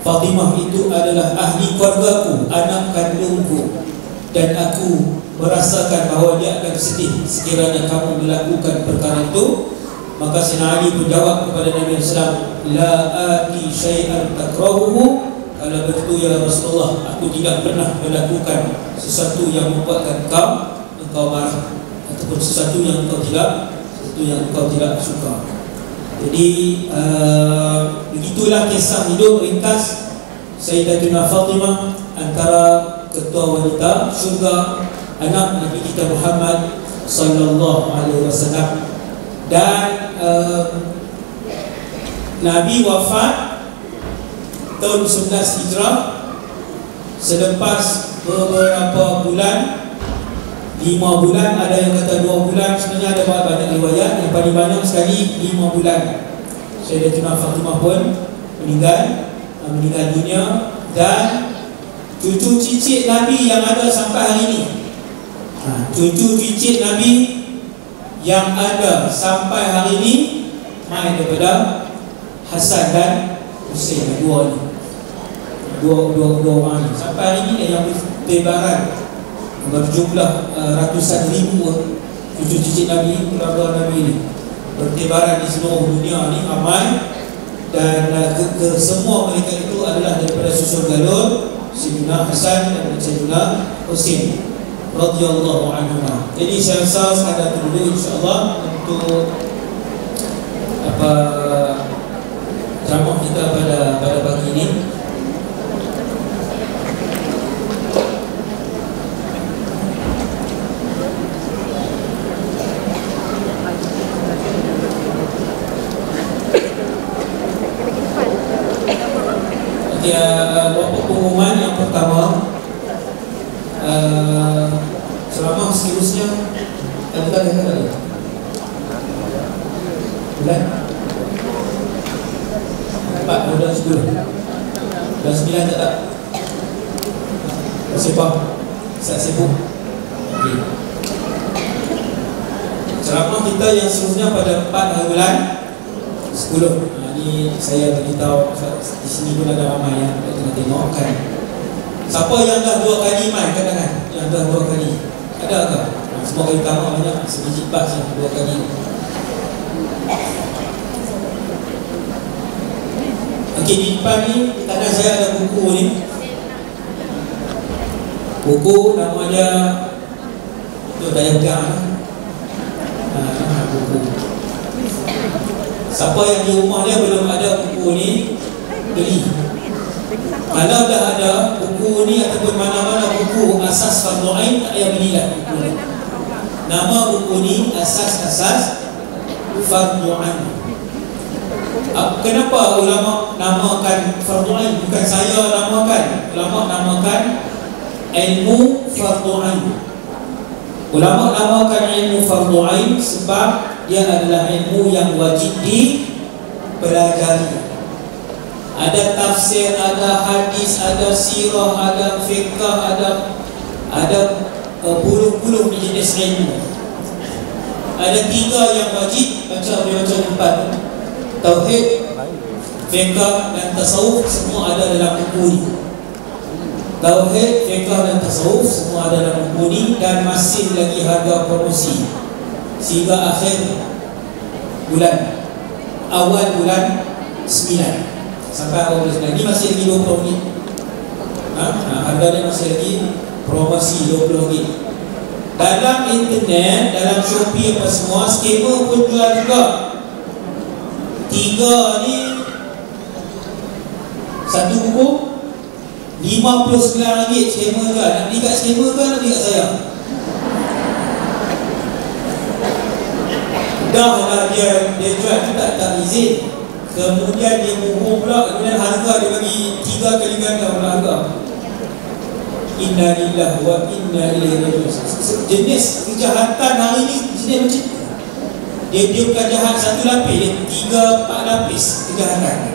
Fatimah itu adalah ahli keluargaku, anak kandungku, dan aku merasakan bahawa dia akan sedih sekiranya kamu melakukan perkara itu. Maka Sayyidina Ali menjawab kepada Nabi SAW, la ati syai'an takrahuhu. Kalau begitu ya Rasulullah, aku tidak pernah melakukan sesuatu yang membuatkan engkau marah, ataupun sesuatu yang engkau tidak suka. Jadi begitulah kisah hidup ringkas Sayyidatina Fatimah, antara ketua wanita syurga, anak Nabi kita Muhammad sallallahu alaihi wasallam. Dan Nabi wafat tahun 11 Hijrah, selepas beberapa bulan, 5 bulan, ada yang kata 2 bulan. Sebenarnya ada banyak riwayat, yang paling banyak sekali 5 bulan Sayyidatina Fatimah pun meninggal dunia. Dan cucu cicit Nabi yang ada sampai hari ini, cucu cicit Nabi yang ada sampai hari ini main daripada Hasan dan Husain, dua orang ni. Sampai hari ini yang bertebaran berjumlah ratusan ribu cucu cicit Nabi, keluarga Nabi ini bertebaran di seluruh dunia ni, ramai. Dan semua mereka itu adalah daripada susun galur Sayyidina Hasan dan Sayyidina Husain radhiyallahu anhuma. Jadi saya rasa sekadar itu dulu insya-Allah untuk ceramah kita pada pagi ini. Beberapa pengumuman. Yang pertama, selama seterusnya kita dengar tadi bulan 4, bulan 10, bulan 9 tak bersepah, sibuk. Okay. Ceramah kita yang seterusnya pada 4 bulan 10. Ini saya beritahu di sini pun ada ramai yang tengah tengok kan. Siapa yang dah 2 kali main kat tangan? Yang dah 2 kali. Ada tak? Semua kali pertama banyak, sebiji bas yang 2 kali. Okey, di depan ni di tangan saya ada buku ni. Buku nama dia tu tak payah pegang. Buku. Siapa yang di rumah dia belum ada buku ni, beli. Kalau dah ada buku ni ataupun mana-mana buku asas fardu ain, tak payah belilah buku ni. Nama buku ni asas-asas fardu ain. Kenapa ulama namakan fardu ain? Bukan saya namakan. Ulama namakan ilmu fardu ain. Ulama namakan ilmu fardu ain sebab dia adalah ilmu yang wajib dipelajari. Ada tafsir, ada hadis, ada sirah, ada fiqh, ada puluh-puluh jenis ilmu. Ada 3 yang wajib baca, boleh baca 4. Tauhid, fiqh dan tasawuf semua ada dalam buku ni. Tauhid, fiqh dan tasawuf semua ada dalam buku ni, dan masih lagi harga promosi sehingga akhir bulan, awal bulan 9 sampai awal bulan 9. Ini masih lagi 20 ringgit. Harganya masih lagi promosi 20 ringgit. Dalam internet, dalam Shopee apa semua, skema pun jual juga. 3 ni satu buku RM59 skema jual. Nak beli kat skema ke nak beli kat saya? Dah lah dia jual tu tak izin. Kemudian dia bohong pula, kemudian harga dia bagi 3 kali ganda pula harga. Inna lillahi wa inna ilaihi raji'un. Jenis kejahatan hari ni jenis macam tu. Dia bukan jahat satu lapis, dia 3-4 lapis kejahatan.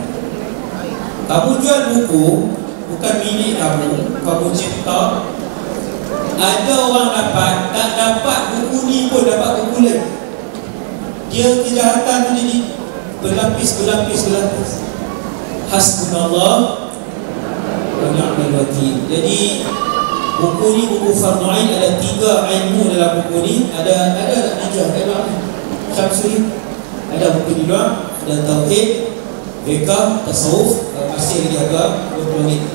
Kamu jual buku, bukan milik kamu cipta. Ada orang dapat, tak dapat buku ni pun dapat buku lain. Dia kejahatan tu jadi berlapis. Hasbunallah wa ni'mal wakil. Jadi buku ni buku Fardhu Ain, ada 3 ilmu dalam buku ni. Ada tak dijual kat luar? Syamsul ada buku di luar, ada tauhid, fiqh, tasawuf, masih lagi harga 20 ringgit.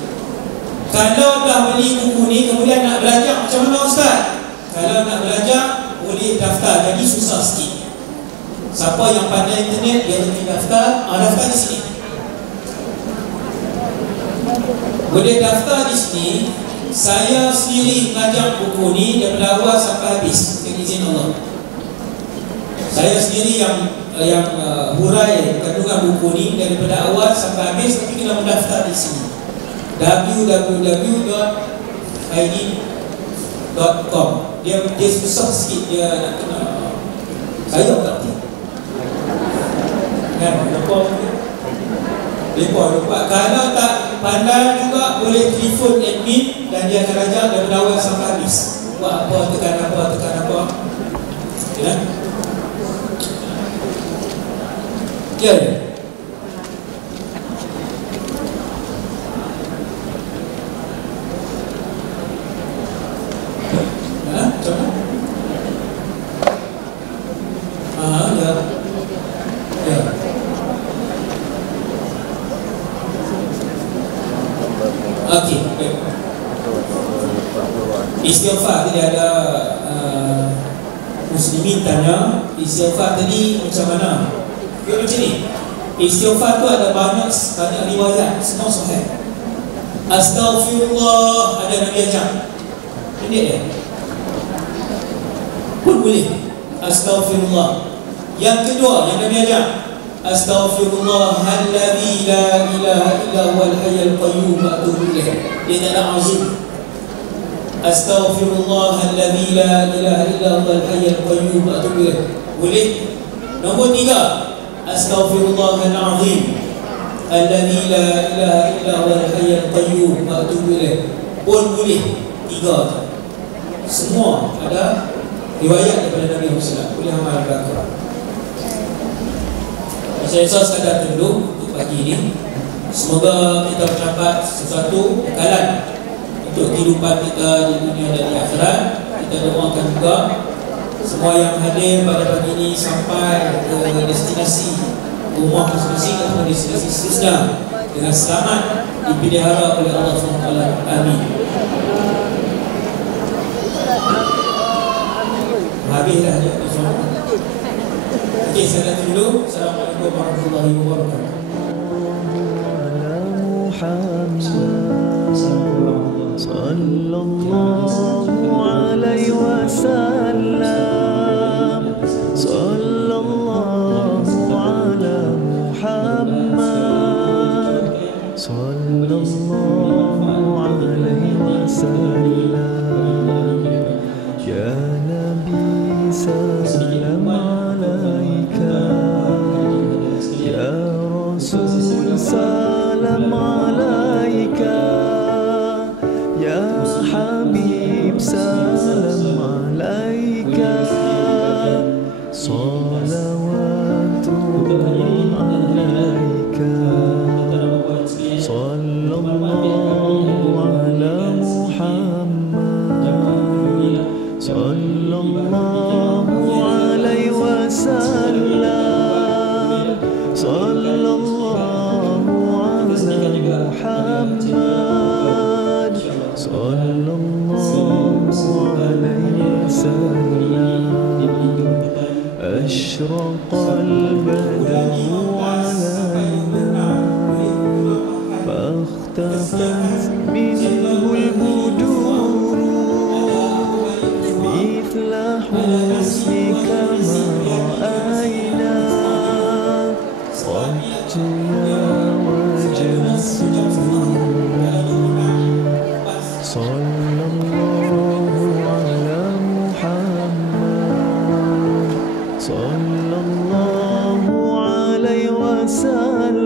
Kalau dah beli buku ni kemudian nak belajar macam mana ustaz? Kalau nak belajar boleh daftar, jadi susah sikit. Siapa yang pandai internet dia boleh daftar, daftar di sini. Boleh daftar di sini. Saya sendiri mengajar buku ni daripada awal sampai habis dengan izin Allah. Saya sendiri yang hurai kandungan buku ni daripada awal sampai habis, tapi kena mendaftar di sini. www.id.com. Dia susah sikit, dia nak kena saya tak tahu. Kan lupa. Kalau tak pandai juga boleh telefon admin dan dia akan ajar daripada awal sampai habis. Buat apa, tekan apa. Ya. Ya. Coba. Ya. Okey. Istighfar tadi ada muslimin tanya, istighfar tadi macam mana? Dia macam ni. Istighfar tu ada banyak riwayat, semua sahih. Astaghfirullah ada Nabi ajar. Ini dia. Pun boleh. Astaghfirullah. Yang kedua yang Nabi ajar, Astaghfirullahalladzi la ilaha illa huwal hayyul qayyum wa atubu ilaih. Dia tak ada azim. Astaghfirullahalladzi la ilaha illa huwal hayyul qayyum wa atubu ilaih. Boleh. Nombor 3, Astaghfirullahalazim alladzi la ilaha illa huwal hayyul qayyum wa atubu ilaih. Pun boleh. 3 tu. Semua ada riwayat daripada Nabi Muhammad. Boleh amal belakang. Saya rasa sekadar dulu untuk pagi ini. Semoga kita mendapat sesuatu bekalan untuk kehidupan kita di dunia dan di akhirat. Kita doakan juga semua yang hadir pada pagi ini sampai ke destinasi rumah masing-masing atau destinasi seterusnya dengan selamat, dipelihara oleh Allah SWT. Amin. Habis dah ya. Okey, saya dah dulu. Assalamualaikum warahmatullahi wabarakatuh. Sallallahu alaihi wasallam. Sallallahu ala Muhammad. Sallallahu alaihi wasallam. Ya Nabi salam alaika. Ya Rasul salam alaika. Ya Habib salam alaika. Salawatullah alaika. Sallallahu ala Muhammad. Sallallahu alaihi wasallam. Sallallahu ala Muhammad. Sallallahu salam